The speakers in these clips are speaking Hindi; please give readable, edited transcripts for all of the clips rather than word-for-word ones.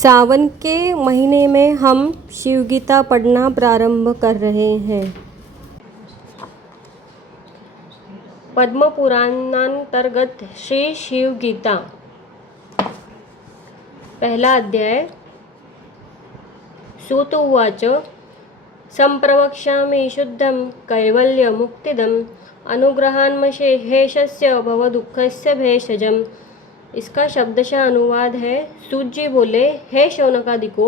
सावन के महीने में हम शिव गीता पढ़ना प्रारंभ कर रहे हैं। पद्म पुराणांतर्गत श्री शिव गीता, पहला अध्याय। सूत उवाच संप्रवक्ष्यामि शुद्धं कैवल्यमुक्तिदम् अनुग्रहान्मशेषस्य भवदुःखस्य भेषजम्। इसका शब्दशः अनुवाद है। सूत जी बोले, हे शौनकादिको,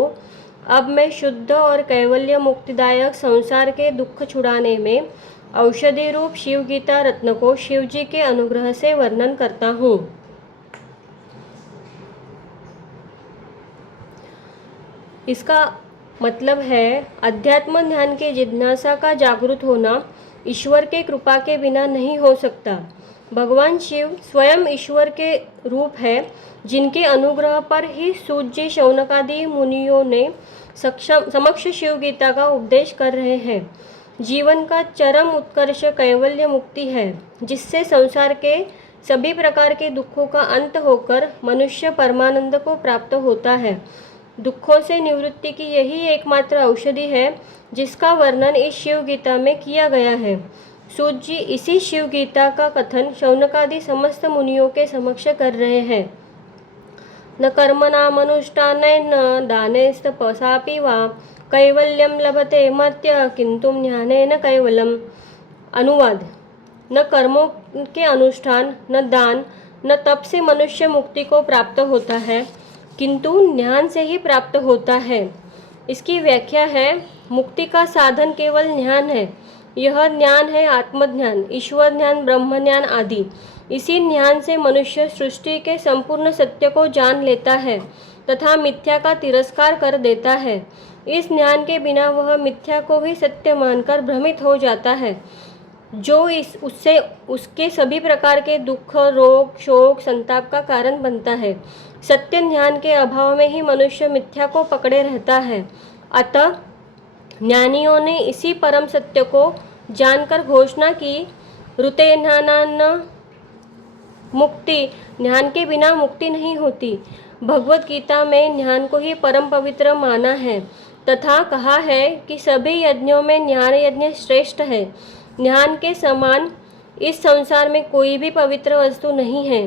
अब मैं शुद्ध और कैवल्य मुक्तिदायक संसार के दुख छुड़ाने में औषधि रूप शिव गीता रत्न को शिव जी के अनुग्रह से वर्णन करता हूँ। इसका मतलब है अध्यात्म ध्यान के जिज्ञासा का जागृत होना ईश्वर के कृपा के बिना नहीं हो सकता। भगवान शिव स्वयं ईश्वर के रूप है, जिनके अनुग्रह पर ही सूत जी शौनकादि मुनियों ने समक्ष शिव गीता का उपदेश कर रहे हैं। जीवन का चरम उत्कर्ष कैवल्य मुक्ति है, जिससे संसार के सभी प्रकार के दुखों का अंत होकर मनुष्य परमानंद को प्राप्त होता है। दुखों से निवृत्ति की यही एकमात्र औषधि है, जिसका वर्णन इस शिव गीता में किया गया है। सूत जी इसी शिव गीता का कथन शौनकादि समस्त मुनियों के समक्ष कर रहे हैं। न कर्मणामनुष्ठानेन दानैस्तपसापि वा कैवल्यं लभते मर्त्य किंतु ज्ञानेन कैवलम। अनुवाद: न कर्मों के अनुष्ठान, न दान, न तप से मनुष्य मुक्ति को प्राप्त होता है, किंतु ज्ञान से ही प्राप्त होता है। इसकी व्याख्या है, मुक्ति का साधन केवल ज्ञान है। यह ज्ञान है आत्मज्ञान, ईश्वर ज्ञान, ब्रह्म ज्ञान आदि। इसी ज्ञान से मनुष्य सृष्टि के संपूर्ण सत्य को जान लेता है तथा मिथ्या का तिरस्कार कर देता है। इस ज्ञान के बिना वह मिथ्या को ही सत्य मानकर भ्रमित हो जाता है, जो उससे उसके सभी प्रकार के दुख, रोग, शोक, संताप का कारण बनता है। सत्य ज्ञान के अभाव में ही मनुष्य मिथ्या को पकड़े रहता है। अतः ज्ञानियों ने इसी परम सत्य को जानकर घोषणा की, ऋते ज्ञानान्न मुक्ति। ज्ञान के बिना मुक्ति नहीं होती। भगवत गीता में ज्ञान को ही परम पवित्र माना है तथा कहा है कि सभी यज्ञों में ज्ञान यज्ञ श्रेष्ठ है। ज्ञान के समान इस संसार में कोई भी पवित्र वस्तु नहीं है।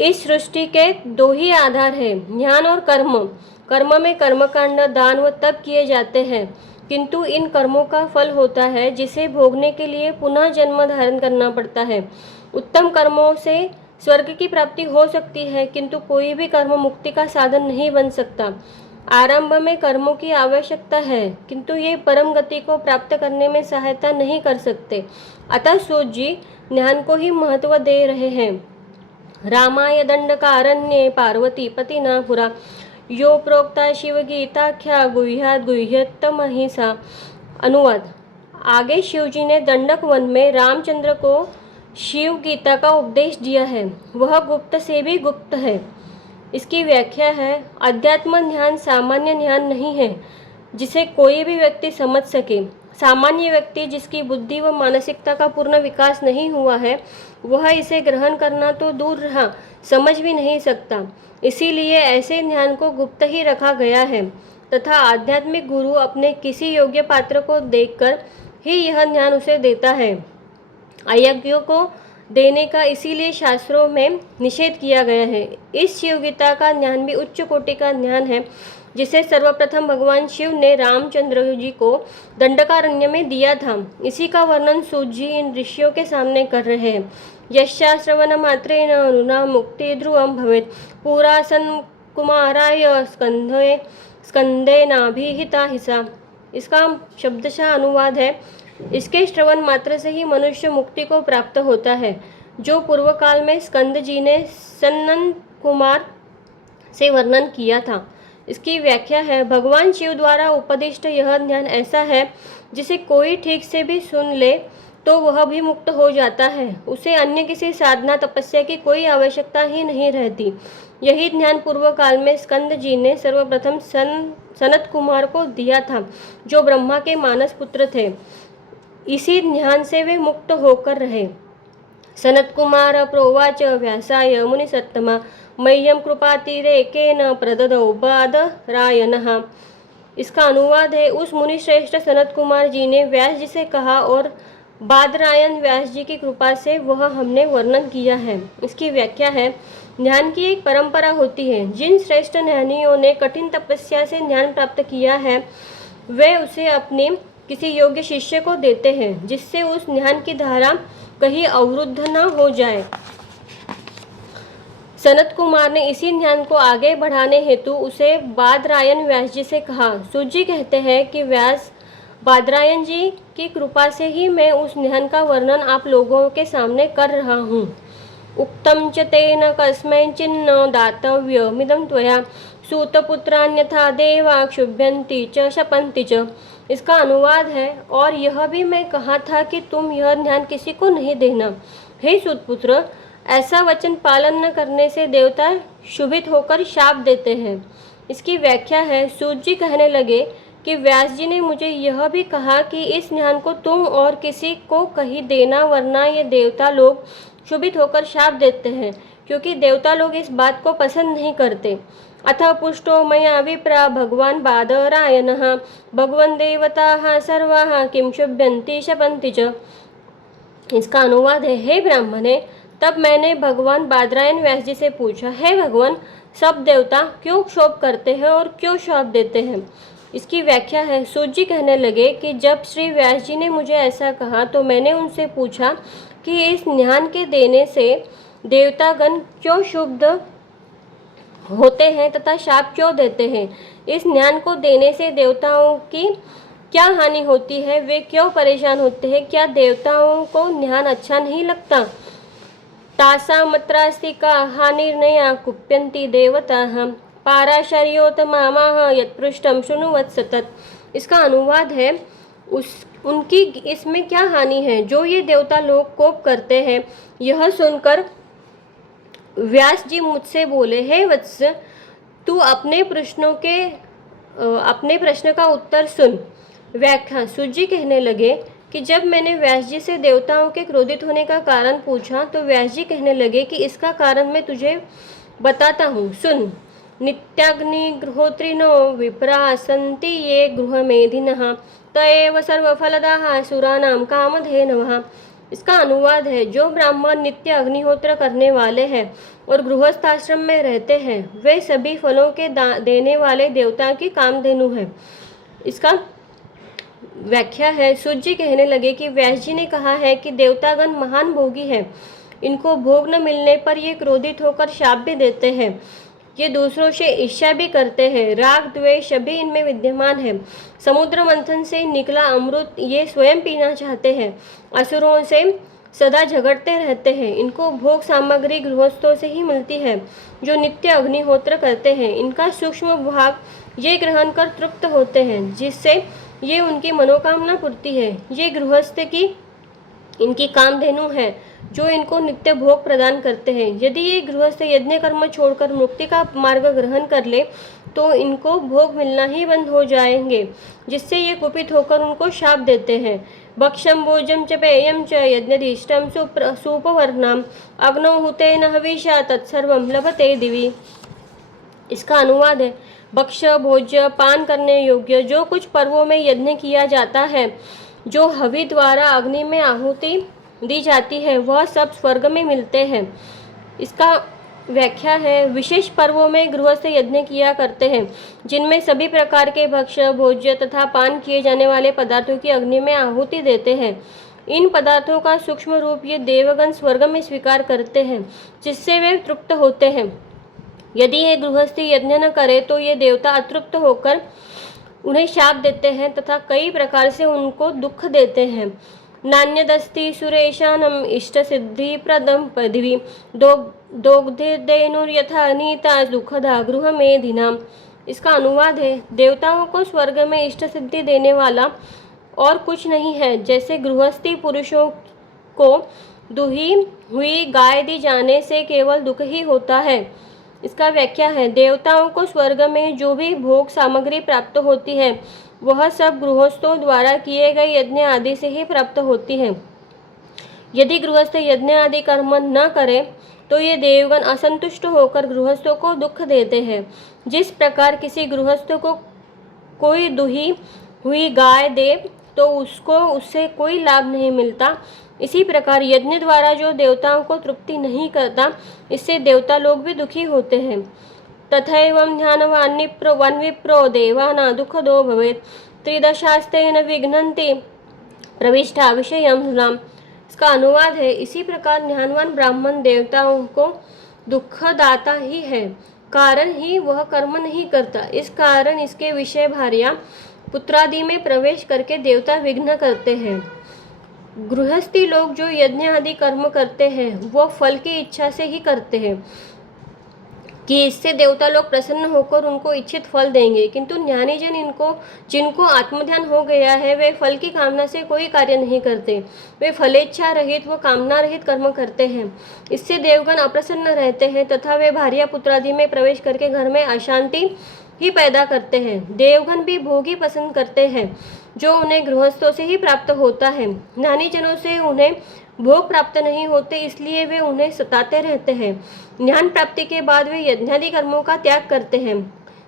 इस सृष्टि के दो ही आधार है, ज्ञान और कर्म। कर्म में कर्मकांड, दान व तप किए जाते हैं, किंतु इन कर्मों का फल होता है जिसे भोगने के लिए पुनः जन्म धारण करना पड़ता है। उत्तम कर्मों से स्वर्ग की प्राप्ति हो सकती है, किंतु कोई भी कर्म मुक्ति का साधन नहीं बन सकता। आरंभ में कर्मों की आवश्यकता है, किंतु ये परम गति को प्राप्त करने में सहायता नहीं कर सकते। अतः सूत जी ज्ञान को ही महत्व दे रहे हैं। रामाय दंडकारण्ये पार्वती पतिना पुरा यो प्रोक्ता शिव गीताख्या गुह्याद गुह्यतमहिसा। अनुवाद: आगे शिवजी ने दंडक वन में रामचंद्र को शिव गीता का उपदेश दिया है। वह गुप्त से भी गुप्त है। इसकी व्याख्या है, अध्यात्म ध्यान सामान्य ध्यान नहीं है जिसे कोई भी व्यक्ति समझ सके। सामान्य व्यक्ति, जिसकी बुद्धि व मानसिकता का पूर्ण विकास नहीं हुआ है, वह इसे ग्रहण करना तो दूर रहा, समझ भी नहीं सकता। इसीलिए ऐसे ध्यान को गुप्त ही रखा गया है तथा आध्यात्मिक गुरु अपने किसी योग्य पात्र को देखकर ही यह ज्ञान उसे देता है। अयोग्यों को देने का इसीलिए शास्त्रों में निषेध किया गया है। इस शिव गीता का ज्ञान भी उच्च कोटि का ज्ञान है, जिसे सर्वप्रथम भगवान शिव ने रामचंद्र जी को दंडकारण्य में दिया था। इसी का वर्णन सूत जी इन ऋषियों के सामने कर रहे हैं। यस्या श्रवण मात्रेण नृणां मुक्ति ध्रुवं भवेत् पुरासन कुमाराय स्कंदेनाभिहिता हिसा। इसका शब्दशः अनुवाद है, इसके श्रवण मात्र से ही मनुष्य मुक्ति को प्राप्त होता है, जो पूर्व काल में स्कंद जी ने सनंद कुमार से वर्णन किया था। इसकी व्याख्या है, भगवान शिव द्वारा उपदिष्ट यह ज्ञान ऐसा है जिसे कोई ठीक से भी सुन ले तो वह भी मुक्त हो जाता है। उसे अन्य किसी साधना तपस्या की कोई आवश्यकता ही नहीं रहती। यही ज्ञान पूर्व काल में स्कंद जी ने सर्वप्रथम सनत कुमार को दिया था, जो ब्रह्मा के मानस पुत्र थे। इसी ज्ञान से वे मुक्त होकर रहे। सनत कुमार प्रोवाच व्यासाय मुनिसत्तमा मह्यम कृपातिरेकेन प्रददौ बादरायणः। इसका अनुवाद है, उस मुनि श्रेष्ठ सनत कुमार जी ने व्यास जी से कहा और बादरायण व्यास जी की कृपा से वह हमने वर्णन किया है। इसकी व्याख्या है, ज्ञान की एक परंपरा होती है। जिन श्रेष्ठ ज्ञानियों ने कठिन तपस्या से ज्ञान प्राप्त किया है वे उसे अपने किसी योग्य शिष्य को देते हैं, जिससे उस ज्ञान की धारा कहीं अवरुद्ध न हो जाए। सनत कुमार ने इसी ज्ञान को आगे बढ़ाने हेतु उसे बादरायण व्यास जी से कहा। सूत जी कहते हैं कि व्यास बादरायण जी की कृपा से ही मैं उस ज्ञान का वर्णन आप लोगों के सामने कर रहा हूँ। उक्तम च तेन कस्मैचिन्न दातव्यमिदं त्वया सूतपुत्रान्यथा देवा क्षुभ्यन्ति च शपन्ति च। इसका अनुवाद है, और यह भी मैं कहा था कि तुम यह ज्ञान किसी को नहीं देना। हे सूतपुत्र, ऐसा वचन पालन न करने से देवता शुभित होकर शाप देते हैं। इसकी व्याख्या है, सूत जी कहने लगे कि व्यास जी ने मुझे यह भी कहा कि इस ज्ञान को तुम और किसी को कहीं देना, वरना ये देवता लोग क्षुभित होकर शाप देते हैं, क्योंकि देवता लोग इस बात को पसंद नहीं करते। अथ पुष्टो मया विप्रा भगवान बादरायणः भगवन् देवताः सर्वाः किं शुभ्यन्ति शपन्ति च। इसका अनुवाद है, हे ब्राह्मणे, तब मैंने भगवान बादरायण व्यास जी से पूछा, हे भगवान, सब देवता क्यों क्षोभ करते हैं और क्यों शाप देते हैं। इसकी व्याख्या है, सूत जी कहने लगे कि जब श्री व्यास जी ने मुझे ऐसा कहा तो मैंने उनसे पूछा कि इस ज्ञान के देने से देवतागण क्यों क्षुब्ध होते हैं तथा शाप क्यों देते हैं। इस ज्ञान को देने से देवताओं की क्या हानि होती है, वे क्यों परेशान होते हैं, क्या देवताओं को ज्ञान अच्छा नहीं लगता। तासामत्रास्तिका हानिर्नया कुप्यन्ति देवताः पाराशर्योतमामाः यत्पृष्टं शृणुवत् सतत। इसका अनुवाद है, उनकी इसमें क्या हानि है जो ये देवता लोग कोप करते हैं। यह सुनकर व्यास जी मुझसे बोले, हे वत्स, तू अपने प्रश्न का उत्तर सुन। व्याख्या, सूत जी कहने लगे कि जब मैंने व्यास जी से देवताओं के क्रोधित होने का कारण पूछा तो व्यास जी कहने लगे कि इसका कारण मैं तुझे बताता हूँ, सुन। नित्याग्निगृहोत्रिनो विप्रा सन्ति ये गृहमेधिनः त एव सर्वफलदाः सुराणां कामधेनवः। इसका अनुवाद है, जो ब्राह्मण नित्य अग्निहोत्र करने वाले हैं और गृहस्थाश्रम में रहते हैं वे सभी फलों के देने वाले देवता की कामधेनु है। इसका व्याख्या है, सूत जी कहने लगे कि व्यास जी ने कहा है कि देवतागण महान भोगी है, इनको भोग न मिलने पर ये क्रोधित होकर शाप भी देते हैं, ये दूसरों से ईर्ष्या भी करते हैं, राग द्वेष सभी इनमें विद्यमान है। समुद्र मंथन से निकला अमृत ये स्वयं पीना चाहते हैं, असुरों से सदा झगड़ते रहते हैं, इनको भोग सामग्री गृहस्थों से ही मिलती है जो नित्य अग्निहोत्र करते हैं। इनका सूक्ष्म भाग ये ग्रहण कर तृप्त होते हैं, जिससे ये उनकी मनोकामना पूर्ति है। ये गृहस्थ की इनकी कामधेनु है जो इनको नित्य भोग प्रदान करते हैं। यदि ये गृहस्थ यज्ञ कर्म छोड़कर मुक्ति का मार्ग ग्रहण कर ले तो इनको भोग मिलना ही बंद हो जाएंगे, जिससे ये कुपित होकर उनको शाप देते हैं। भक्षम भोजम च पेयम च यज्ञदिष्टम सुपवर्णाम अग्नौ हुतेन हविषा तत्सर्वं लभते दिवि। इसका अनुवाद है, भक्ष्य भोज्य पान करने योग्य जो कुछ पर्वों में यज्ञ किया जाता है, जो हवि द्वारा अग्नि में आहुति दी जाती है, वह सब स्वर्ग में मिलते हैं। इसका व्याख्या है, विशेष पर्वों में गृहस्थ यज्ञ किया करते हैं जिनमें सभी प्रकार के भक्ष्य भोज्य तथा पान किए जाने वाले पदार्थों की अग्नि में आहुति देते हैं। इन पदार्थों का सूक्ष्म रूप ये देवगण स्वर्ग में स्वीकार करते हैं, जिससे वे तृप्त होते हैं। यदि ये गृहस्थी यज्ञ न करे तो ये देवता अतृप्त होकर उन्हें शाप देते हैं तथा कई प्रकार से उनको दुख देते हैं। नान्यदस्ति सुरेशानम इष्ट सिद्धि प्रदम पदवी दोग्धेनुर्यथा नीता दुखदा गृह मेधिनाम। इसका अनुवाद है, देवताओं को स्वर्ग में इष्ट सिद्धि देने वाला और कुछ नहीं है, जैसे गृहस्थी पुरुषों को दुही हुई गाय दी जाने से केवल दुख ही होता है। इसका व्याख्या है, देवताओं को स्वर्ग में जो भी भोग सामग्री प्राप्त होती है वह सब गृहस्थों द्वारा किए गए यज्ञ आदि से ही प्राप्त होती है। यदि गृहस्थ यज्ञ आदि कर्म न करे तो ये देवगण असंतुष्ट होकर गृहस्थों को दुख देते हैं। जिस प्रकार किसी गृहस्थ को कोई दुही हुई गाय दे तो उसको उससे कोई लाभ नहीं मिलता, इसी प्रकार यज्ञ द्वारा जो देवताओं को तृप्ति नहीं करता, इससे देवता लोग भी दुखी होते हैं। तथैवं ध्यानवान् विप्रो देवाना दुःखदो भवेत् त्रिदशास्तेन विघ्नन्ति प्रविष्टा विषयं नृणाम्। इसका अनुवाद है, इसी प्रकार ध्यानवान ब्राह्मण देवताओं को दुखदाता ही है, कारण ही वह कर्म नहीं करता। इस कारण इसके विषय भार्या पुत्रादि में प्रवेश करके देवता विघ्न करते हैं। गृहस्थी लोग जो यज्ञ आदि कर्म करते हैं वो फल की इच्छा से ही करते हैं कि इससे देवता लोग प्रसन्न होकर उनको इच्छित फल देंगे, किंतु ज्ञानी जन जिनको आत्मध्यान हो गया है वे फल की कामना से कोई कार्य नहीं करते, वे फलेच्छा रहित व कामना रहित कर्म करते हैं। इससे देवगण अप्रसन्न रहते हैं तथा वे भार्या पुत्रादि में प्रवेश करके घर में अशांति ही पैदा करते हैं। देवगण भी भोग ही पसंद करते हैं जो उन्हें गृहस्थों से ही प्राप्त होता है। ज्ञानी जनों से उन्हें भोग प्राप्त नहीं होते, इसलिए वे उन्हें सताते रहते हैं। ज्ञान प्राप्ति के बाद वे यज्ञादि कर्मों का त्याग करते हैं।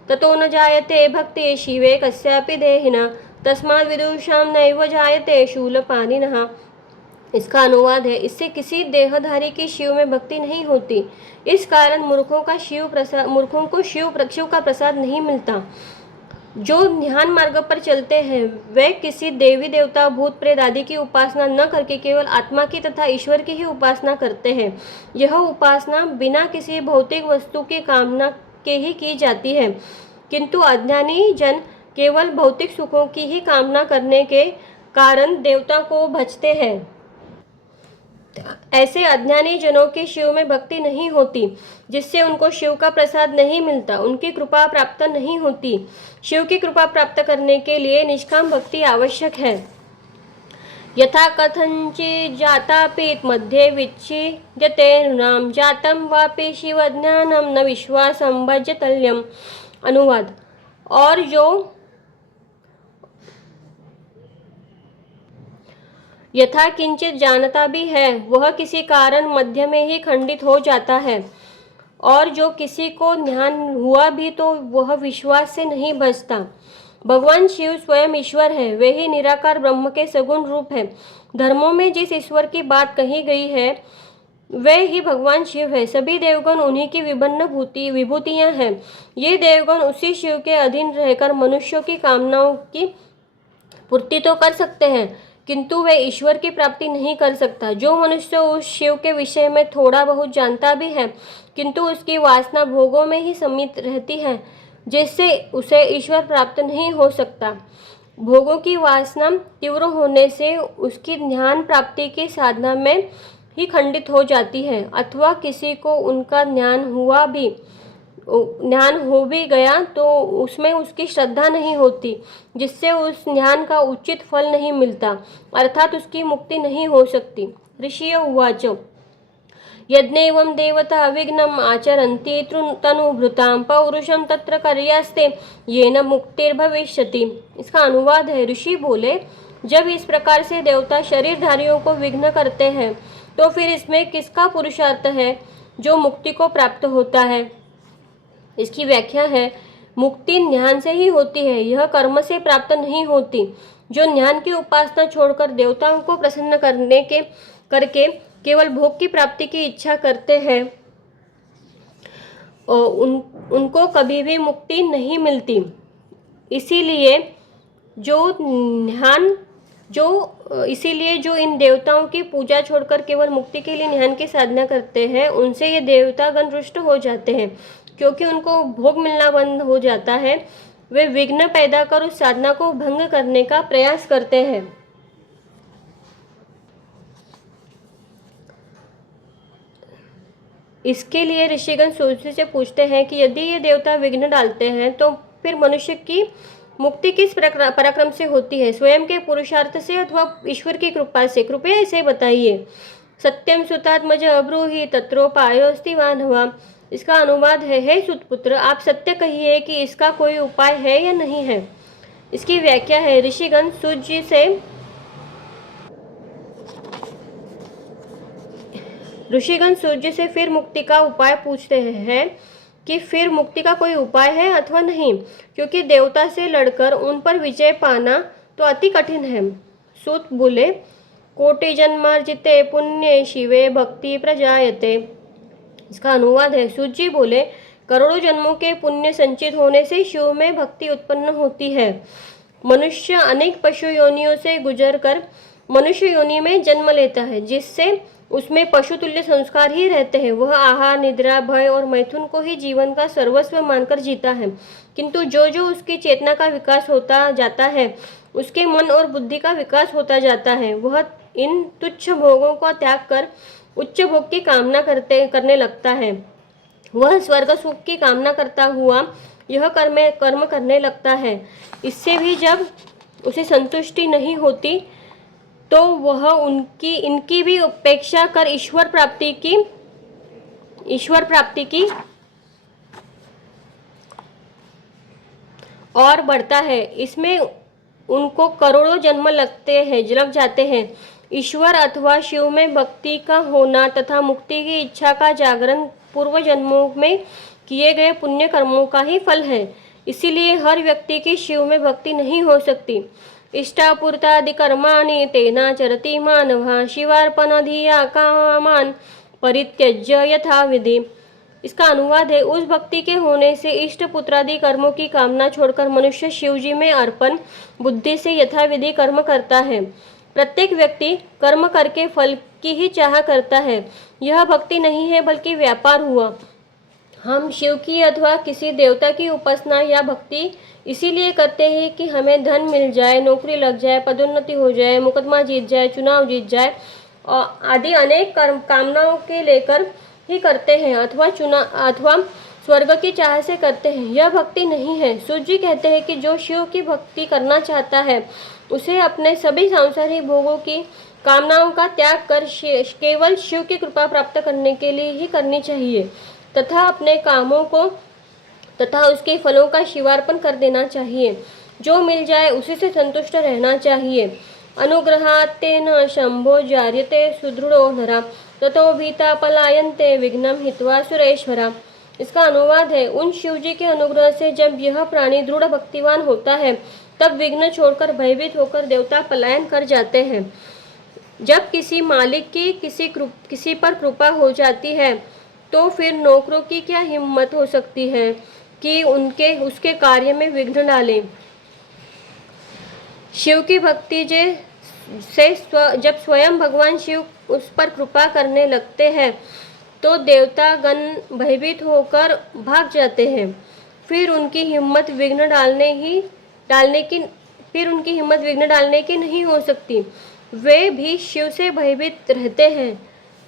ततो न जायते भक्ति शिवे कस्यापि देहिना तस्माद् विदुषां नैव जायते शूलपाणिनः। इसका अनुवाद है, इससे किसी देहधारी की शिव में भक्ति नहीं होती, इस कारण मूर्खों को शिव का प्रसाद नहीं मिलता। जो ध्यान मार्ग पर चलते हैं वे किसी देवी देवता भूत प्रेत आदि की उपासना न करके केवल आत्मा की तथा ईश्वर की ही उपासना करते हैं। यह उपासना बिना किसी भौतिक वस्तु की कामना के ही की जाती है, किंतु अज्ञानी जन केवल भौतिक सुखों की ही कामना करने के कारण देवता को भजते हैं। ऐसे अज्ञानी जनों की शिव में भक्ति नहीं होती, जिससे उनको शिव का प्रसाद नहीं मिलता, उनकी कृपा प्राप्त नहीं होती। शिव की कृपा प्राप्त करने के लिए निष्काम भक्ति आवश्यक है। यथा कथंचित् जातापि मध्ये विच्छिद्यते नृणां जातं वापि शिवज्ञानं न विश्वासं भजतल्यम्। अनुवाद, और जो यथा किंचित जानता भी है वह किसी कारण मध्य में ही खंडित हो जाता है, और जो किसी को ध्यान हुआ भी तो वह विश्वास से नहीं बचता। भगवान शिव स्वयं ईश्वर है, वे ही निराकार ब्रह्म के सगुण रूप है। धर्मों में जिस ईश्वर की बात कही गई है वे ही भगवान शिव है। सभी देवगण उन्हीं की विभिन्न विभूतियां हैं। ये देवगण उसी शिव के अधीन रहकर मनुष्यों की कामनाओं की पूर्ति तो कर सकते हैं, किंतु वे ईश्वर की प्राप्ति नहीं कर सकता। जो मनुष्य उस शिव के विषय में थोड़ा बहुत जानता भी है, किंतु उसकी वासना भोगों में ही सीमित रहती है, जिससे उसे ईश्वर प्राप्त नहीं हो सकता। भोगों की वासना तीव्र होने से उसकी ध्यान प्राप्ति की साधना में ही खंडित हो जाती है, अथवा किसी को उनका ज्ञान हो भी गया तो उसमें उसकी श्रद्धा नहीं होती, जिससे उस ज्ञान का उचित फल नहीं मिलता, अर्थात उसकी मुक्ति नहीं हो सकती। ऋषिय उवाच यज्ञैवं देवता विघ्नम् आचरन्ति तनुभृतां पौरुषं तत्र कार्यास्ते येन मुक्तिर्भविष्यति। इसका अनुवाद है, ऋषि बोले, जब इस प्रकार से देवता शरीरधारियों को विघ्न करते हैं तो फिर इसमें किसका पुरुषार्थ है जो मुक्ति को प्राप्त होता है। इसकी व्याख्या है, मुक्ति ज्ञान से ही होती है, यह कर्म से प्राप्त नहीं होती। जो ज्ञान की उपासना छोड़कर देवताओं को प्रसन्न करके केवल भोग की प्राप्ति की इच्छा करते हैं उनको कभी भी मुक्ति नहीं मिलती। इसीलिए जो इन देवताओं की पूजा छोड़कर केवल मुक्ति के लिए ज्ञान की साधना करते हैं उनसे ये देवतागण रुष्ट हो जाते हैं, क्योंकि उनको भोग मिलना बंद हो जाता है। वे विघ्न पैदा कर उस साधना को भंग करने का प्रयास करते हैं। इसके लिए ऋषिगण सूर्य से पूछते हैं कि यदि ये देवता विघ्न डालते हैं तो फिर मनुष्य की मुक्ति किस पराक्रम से होती है, स्वयं के पुरुषार्थ से अथवा ईश्वर की कृपा से? कृपया इसे बताइए। सत्यम सुतात्मज अब्रूहि तत्रोपायोस्ति मानवा। इसका अनुवाद है, हे सुतपुत्र, आप सत्य कहिए कि इसका कोई उपाय है या नहीं है। इसकी व्याख्या है, ऋषिगण सूर्य से ऋषिगण सूर्य से फिर मुक्ति का उपाय पूछते हैं कि फिर मुक्ति का कोई उपाय है अथवा नहीं, क्योंकि देवता से लड़कर उन पर विजय पाना तो अति कठिन है। सूत बोले, कोटि जन्मार्जिते पुण्य शिवे भक्ति प्रजायते। इसका अनुवाद है, सूत जी बोले, करोड़ों जन्मों के पुण्य संचित होने से शिव में भक्ति उत्पन्न होती है। मनुष्य अनेक पशु योनियों से गुजरकर मनुष्य योनि में जन्म लेता है, जिससे उसमें पशुतुल्य संस्कार ही रहते हैं। वह आहार, निद्रा, भय और मैथुन को ही जीवन का सर्वस्व मानकर जीता है। किंतु जो जो उसकी चेतना का विकास होता जाता है, उसके मन और बुद्धि का विकास होता जाता है, वह इन तुच्छ भोगों का त्याग कर उच्च भोग की कामना करने लगता है। वह स्वर्ग सुख की कामना करता हुआ यह कर्म करने लगता है। इससे भी जब उसे संतुष्टि नहीं होती तो वह इनकी भी उपेक्षा कर ईश्वर प्राप्ति की और बढ़ता है। इसमें उनको करोड़ों जन्म लग जाते हैं। ईश्वर अथवा शिव में भक्ति का होना तथा मुक्ति की इच्छा का जागरण पूर्व जन्मों में किए गए पुण्य कर्मों का ही फल है। इसीलिए हर व्यक्ति की शिव में भक्ति नहीं हो सकती। इष्टापूर्तादि कर्माणि तेना चरति मानवः शिवार्पणाधिया कामान परित्यज्य यथा विधि। इसका अनुवाद है, उस भक्ति के होने से इष्ट पुत्रादि कर्मों की कामना छोड़कर मनुष्य शिवजी में अर्पण बुद्धि से यथाविधि कर्म करता है। प्रत्येक व्यक्ति कर्म करके फल की ही चाह करता है। यह भक्ति नहीं है बल्कि व्यापार हुआ। हम शिव की अथवा किसी देवता की उपासना या भक्ति इसीलिए करते हैं कि हमें धन मिल जाए, नौकरी लग जाए, पदोन्नति हो जाए, मुकदमा जीत जाए, चुनाव जीत जाए और आदि अनेक कामनाओं के लेकर ही करते हैं, अथवा स्वर्ग की चाह से करते हैं। यह भक्ति नहीं है। सूत जी कहते हैं कि जो शिव की भक्ति करना चाहता है उसे अपने सभी सांसारिक भोगों की कामनाओं का त्याग कर केवल शिव की कृपा प्राप्त करने के लिए ही करनी चाहिए तथा अपने कामों को तथा उसके फलों का शिवार्पण कर देना चाहिए। जो मिल जाए उसी से संतुष्ट रहना चाहिए। अनुग्रहात्तेन शंभो जार्यते सुदृढ़ो नरा ततो भीता पलायन्ते विघ्नं हित्वा सुरेश्वरा। इसका अनुवाद है, उन शिवजी के अनुग्रह से जब यह प्राणी दृढ़ भक्तिवान होता है तब विघ्न छोड़कर भयभीत होकर देवता पलायन कर जाते हैं। जब किसी मालिक की किसी पर कृपा हो जाती है तो फिर नौकरों की क्या हिम्मत हो सकती है कि उसके कार्य में विघ्न डालें। शिव की भक्ति जब स्वयं भगवान शिव उस पर कृपा करने लगते हैं तो देवता गण भयभीत होकर भाग जाते हैं। फिर उनकी हिम्मत विघ्न डालने की नहीं हो सकती। वे भी शिव से भयभीत रहते हैं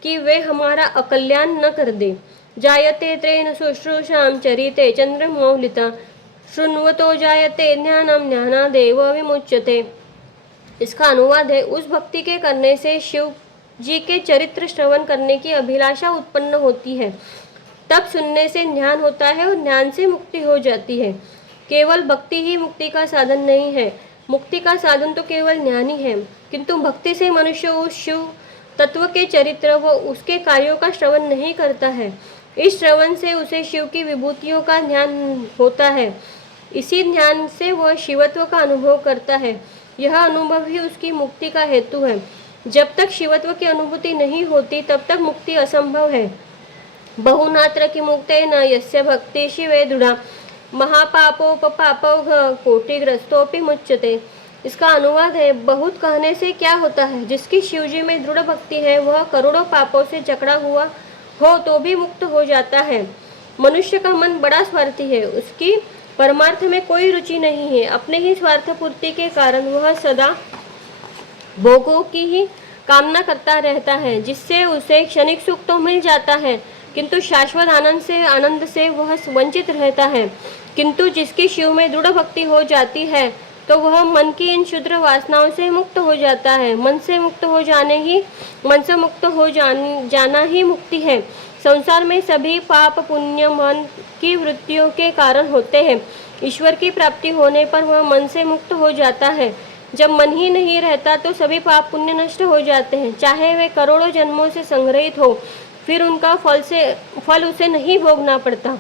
कि वे हमारा अकल्याण न कर दे। जायते त्रेन शुश्रूषां चरिते चंद्रमौलिता शृण्वतो जायते ज्ञानम ज्ञानादेव विमुच्यते। इसका अनुवाद है, उस भक्ति के करने से शिव जी के चरित्र श्रवण करने की अभिलाषा उत्पन्न होती है। तब सुनने से ज्ञान होता है और ज्ञान से मुक्ति हो जाती है। केवल भक्ति ही मुक्ति का साधन नहीं है। मुक्ति का साधन तो केवल ज्ञान ही है, किंतु भक्ति से मनुष्य उस शिव तत्व के चरित्र व उसके कार्यों का श्रवण नहीं करता है। इस श्रवण से उसे शिव की विभूतियों का ज्ञान होता है। इसी ज्ञान से वह शिवत्व का अनुभव करता है। यह अनुभव ही उसकी मुक्ति का हेतु है। जब तक शिवत्व की अनुभूति नहीं होती तब तक मुक्ति असंभव है। बहुनात्र की मुक्ते न यस्य भक्ति शिवे दृढ़ा महापापोपपापौघ कोटिग्रस्तोपि मुच्यते। इसका अनुवाद है, बहुत कहने से क्या होता है। जिसकी शिवजी में दृढ़ भक्ति है वह करोड़ों पापों से जकड़ा हुआ हो तो भी मुक्त हो जाता है। मनुष्य का मन बड़ा स्वार्थी है, उसकी परमार्थ में कोई रुचि नहीं है। अपने ही स्वार्थ पूर्ति के कारण वह सदा भोगों की ही कामना करता रहता है, जिससे उसे क्षणिक सुख तो मिल जाता है किंतु शाश्वत आनंद से वह वंचित रहता है। किंतु जिसकी शिव में दृढ़ भक्ति हो जाती है तो वह मन की इन क्षुद्र वासनाओं से मुक्त हो जाता है। मन से मुक्त हो जाना ही मुक्ति है। संसार में सभी पाप पुण्य मन की वृत्तियों के कारण होते हैं। ईश्वर की प्राप्ति होने पर वह मन से मुक्त हो जाता है। जब मन ही नहीं रहता तो सभी पाप पुण्य नष्ट हो जाते हैं, चाहे वे करोड़ों जन्मों से संग्रहित हो। फिर उनका फल उसे नहीं भोगना पड़ता।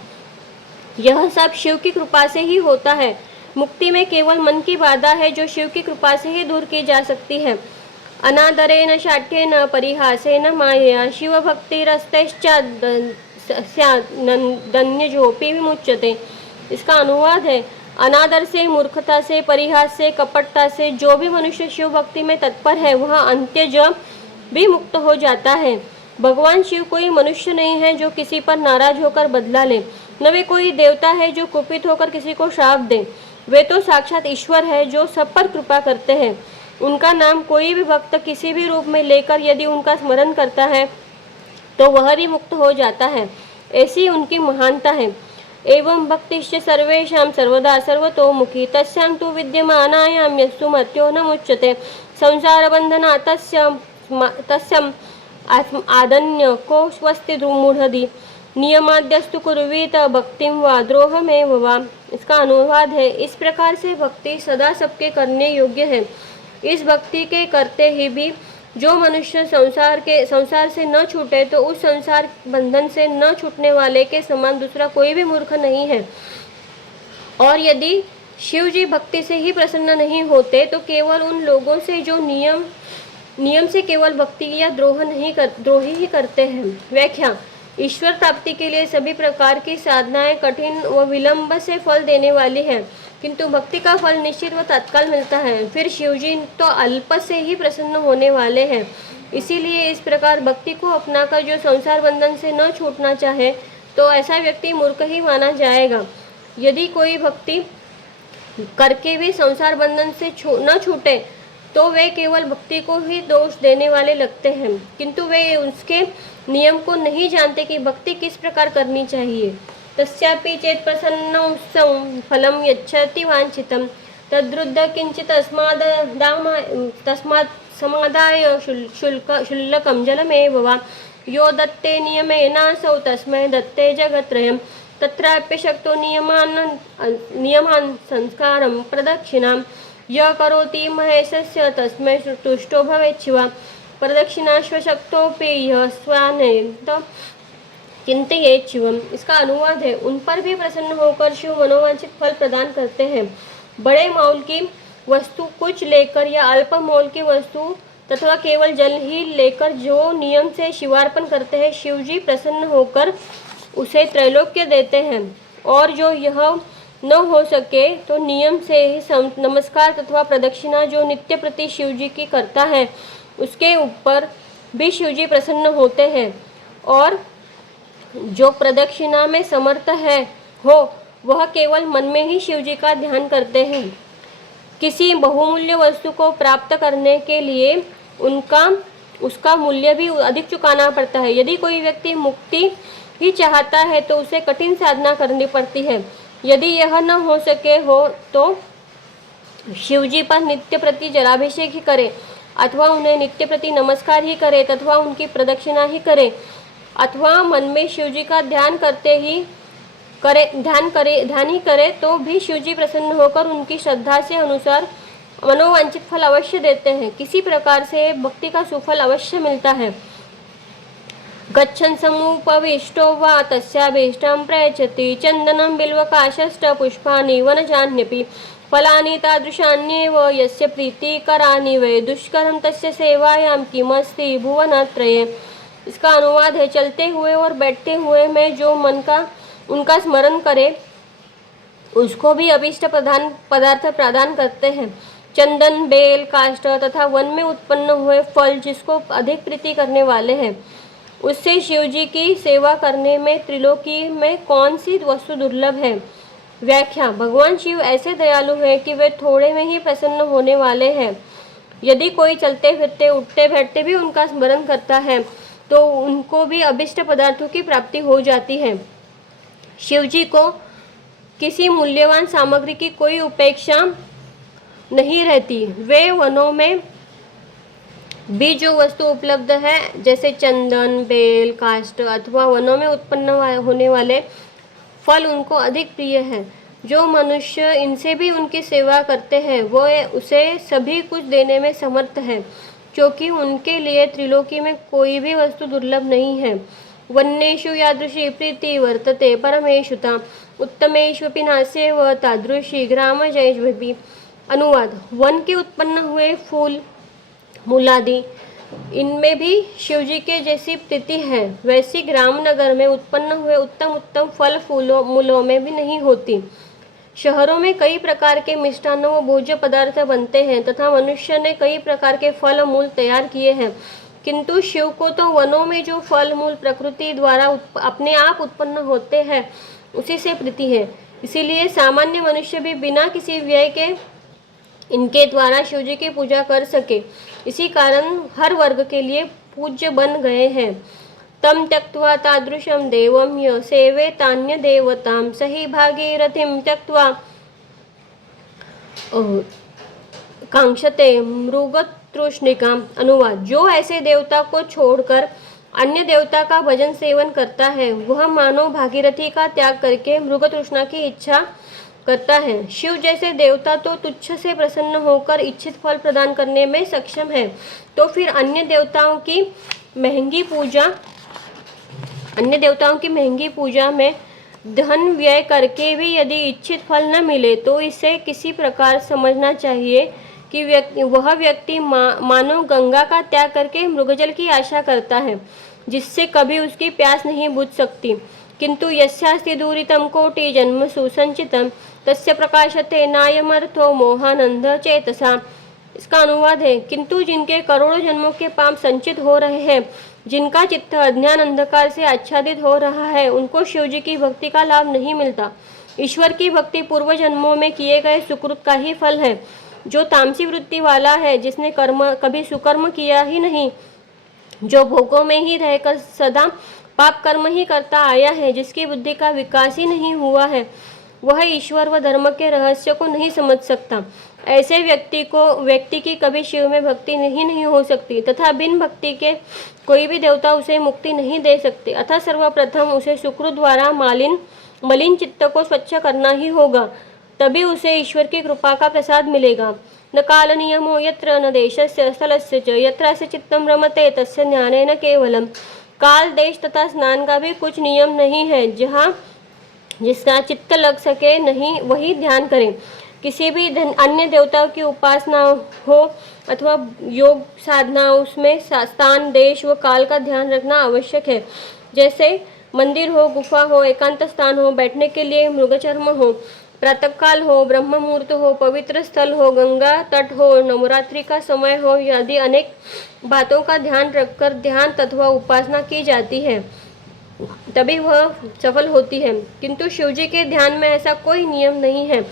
यह सब शिव की कृपा से ही होता है। मुक्ति में केवल मन की बाधा है जो शिव की कृपा से ही दूर की जा सकती है। अनादरेण शाठ्येन परिहासेन मायया शिव भक्तिरस्तैश्चान्यजोपि विमुच्यते। इसका अनुवाद है, अनादर से, मूर्खता से, परिहास से, कपटता से जो भी मनुष्य शिव भक्ति में तत्पर है वह अंत्यज भी मुक्त हो जाता है। भगवान शिव कोई मनुष्य नहीं है जो किसी पर नाराज होकर बदला ले, न वे कोई देवता है जो कुपित होकर किसी को श्राप दे। वे तो साक्षात ईश्वर है जो सब पर कृपा करते हैं। उनका नाम कोई भी भक्त किसी भी रूप में लेकर यदि उनका स्मरण करता है तो वह भी मुक्त हो जाता है। ऐसी उनकी महानता है। एवं भक्तिश्च सर्वेषां सर्वदा सर्वतोमुखी तस्यां तु विद्यमानायां यस्तु मर्त्यो न मुच्यते संसारबन्धनात् तस्याम् आदन्य को स्वस्ति मूढ़धि नियमाद्यस्तु कुर्वीत भक्तिं वा द्रोहमेव वा। इसका अनुवाद है, इस प्रकार से भक्ति सदा सबके करने योग्य है। इस भक्ति के करते ही भी जो मनुष्य संसार से न छूटे तो उस संसार बंधन से न छूटने वाले के समान दूसरा कोई भी मूर्ख नहीं है। और यदि शिव जी भक्ति से ही प्रसन्न नहीं होते तो केवल उन लोगों से जो नियम से केवल भक्ति या द्रोही ही करते हैं। व्याख्या, ईश्वर प्राप्ति के लिए सभी प्रकार की साधनाएं कठिन व विलंब से फल देने वाली हैं, किंतु भक्ति का फल निश्चित व तत्काल मिलता है। फिर शिवजी तो अल्प से ही प्रसन्न होने वाले हैं। इसीलिए इस प्रकार भक्ति को अपनाकर जो संसार बंधन से न छूटना चाहे तो ऐसा व्यक्ति मूर्ख ही माना जाएगा। यदि कोई भक्ति करके भी संसार बंधन से न छूटे तो वे केवल भक्ति को ही दोष देने वाले लगते हैं, किंतु वे उसके नियम को नहीं जानते कि भक्ति किस प्रकार करनी चाहिए। तस्यापि चेत् प्रसन्नं फलं यच्छति वांछितं तद्रुद्ध किंचित् तस्मात् समादाय शुल्कं जलमेव वा यो दत्ते नियमेनासौ तस्मै दत्ते जगत्त्रयम् तत्राप्य शक्तो नियमान् संस्कारं प्रदक्षिणां य करोति महेशस्य तस्मै तुष्टो भवेत् शिवा प्रदक्षिणाश्वशक्तोऽपि यः स्वानेन चिंतियेत् शिवम्। इसका अनुवाद है, उन पर भी प्रसन्न होकर शिव मनोवांछित फल प्रदान करते हैं। बड़े मोल की वस्तु कुछ लेकर या अल्प मोल की वस्तु तथा केवल जल ही लेकर जो नियम से शिवार्पण करते हैं, शिव जी प्रसन्न होकर उसे त्रैलोक्य देते हैं। और जो यह न हो सके तो नियम से ही नमस्कार तथा प्रदक्षिणा जो नित्य प्रति शिव जी की करता है उसके ऊपर भी शिव जी प्रसन्न होते हैं। और जो प्रदक्षिणा में समर्थ हो वह केवल मन में ही शिव जी का ध्यान करते हैं। किसी बहुमूल्य वस्तु को प्राप्त करने के लिए उसका मूल्य भी अधिक चुकाना पड़ता है। यदि कोई व्यक्ति मुक्ति ही चाहता है तो उसे कठिन साधना करनी पड़ती है। यदि यह न हो सके हो तो शिव जी पर नित्य प्रति जलाभिषेक ही करे अथवा उन्हें नित्य प्रति नमस्कार ही करे तथा उनकी प्रदक्षिणा ही करे अथवा मन में शिव जी का ध्यान ही करे तो भी शिव जी प्रसन्न होकर उनकी श्रद्धा से अनुसार मनोवांछित फल अवश्य देते हैं। किसी प्रकार से भक्ति का सुफल अवश्य मिलता है। गच्छन् समुपविष्टो वा तस्याभीष्टं प्रयच्छति चन्दनं बिल्वकाशश्च पुष्पाणि वनजान्यपि फलानि तादृशान्येव यस्य प्रीतिकराणि वै दुष्करं तस्य सेवायां किमस्ति भुवनत्रये। इसका अनुवाद है, चलते हुए और बैठते हुए में जो मन का उनका स्मरण करे उसको भी अभीष्ट पदार्थ प्रदान करते हैं। चंदन, बेल, काष्ठ तथा वन में उत्पन्न हुए फल जिसको अधिक प्रीति करने वाले हैं उससे शिव जी की सेवा करने में त्रिलोकी में कौन सी वस्तु दुर्लभ है। व्याख्या, भगवान शिव ऐसे दयालु हैं कि वे थोड़े में ही प्रसन्न होने वाले हैं। यदि कोई चलते फिरते उठते बैठते भी उनका स्मरण करता है तो उनको भी अभिष्ट पदार्थों की प्राप्ति हो जाती है। शिव जी को किसी मूल्यवान सामग्री की कोई उपेक्षा नहीं रहती। वे वनों में भी जो वस्तु उपलब्ध है जैसे चंदन, बेल, काष्ठ अथवा वनों में उत्पन्न होने वाले फल उनको अधिक प्रिय है। जो मनुष्य इनसे भी उनकी सेवा करते हैं वो उसे सभी कुछ देने में समर्थ है, क्योंकि उनके लिए त्रिलोकी में कोई भी वस्तु दुर्लभ नहीं है। वन्येषु यादृशी प्रीति वर्तते परमेषुता उत्तमेष्वपि नास्येव तादृशी ग्रामजैष्वपि। अनुवाद: वन के उत्पन्न हुए फूल मूलादि इनमें भी शिवजी के जैसी प्रीति है, वैसी ग्राम नगर में उत्पन्न हुए उत्तम उत्तम फल फूलों मूलों में भी नहीं होती। शहरों में कई प्रकार के मिष्टान्न व भोज्य पदार्थ बनते हैं तथा मनुष्य ने कई प्रकार के फल मूल तैयार किए हैं, किंतु शिव को तो वनों में जो फल मूल प्रकृति द्वारा अपने आप उत्पन्न होते हैं उसी से प्रीति है। इसीलिए सामान्य मनुष्य भी बिना किसी व्यय के इनके द्वारा शिवजी की पूजा कर सके। इसी कारण हर वर्ग के लिए पूज्य बन गए हैं। तम त्यक्त्वा तादृशं देवं य सेवेतान्य देवतां सही भागीरथिं त्यक्त्वा कांक्षते मृगतृष्णिकाम्। अनुवाद: जो ऐसे देवता को छोड़कर अन्य देवता का भजन सेवन करता है वह मानो भागीरथी का त्याग करके मृगतृष्णा की इच्छा करता है। शिव जैसे देवता तो तुच्छ से प्रसन्न होकर इच्छित फल प्रदान करने में सक्षम है, तो फिर अन्य देवताओं की महंगी पूजा में धन व्यय करके भी यदि इच्छित फल न मिले तो इसे किसी प्रकार समझना चाहिए कि वह व्यक्ति मानो गंगा का त्याग करके मृगजल की आशा करता है, जिससे कभी उसकी प्यास नहीं बुझ सकती। किंतु यस्यास्ति दूरितं कोटि जन्मसु संचितं तस्य प्रकाशते नायमर्थो मोहानंद चेतसा। इसका अनुवाद है, किंतु जिनके करोड़ों जन्मों के पाप संचित हो रहे हैं, जिनका चित्त अज्ञान अंधकार से आच्छादित हो रहा है, उनको शिवजी की भक्ति का लाभ नहीं मिलता। ईश्वर की भक्ति पूर्व जन्मों में किए गए सुकृत का ही फल है। जो तामसी वृत्ति वाला है, जिसने कभी सुकर्म किया ही नहीं, जो भोगों में ही रहकर सदा पाप कर्म ही करता आया है, जिसकी बुद्धि का विकास ही नहीं हुआ है, वह ईश्वर व धर्म के रहस्य को नहीं समझ सकता। ऐसे व्यक्ति की कभी शिव में भक्ति नहीं हो सकती तथा बिन भक्ति के कोई भी देवता उसे मुक्ति नहीं दे सकते। अतः सर्वप्रथम उसे सुकृत द्वारा मलिन चित्त को स्वच्छ करना ही होगा, तभी उसे ईश्वर की कृपा का प्रसाद मिलेगा। न काल नियमो यत्र न देशस्य स्थलस्य च यत्रास्य चित्तं रमते तस्य ज्ञानेन केवलम। काल, देश तथा स्नान का भी कुछ नियम नहीं है। जहाँ जिसका चित्त लग सके नहीं वही ध्यान करें। किसी भी अन्य देवताओं की उपासना हो अथवा योग साधना, उसमें स्थान, देश व काल का ध्यान रखना आवश्यक है। जैसे मंदिर हो, गुफा हो, एकांत स्थान हो, बैठने के लिए मृगचर्म हो, प्रातःकाल हो, ब्रह्म मुहूर्त हो, पवित्र स्थल हो, गंगा तट हो, नवरात्रि का समय हो, आदि अनेक बातों का ध्यान रखकर ध्यान तथा उपासना की जाती है, तभी वह सफल होती है। किंतु शिवजी के ध्यान में ऐसा कोई नियम नहीं है।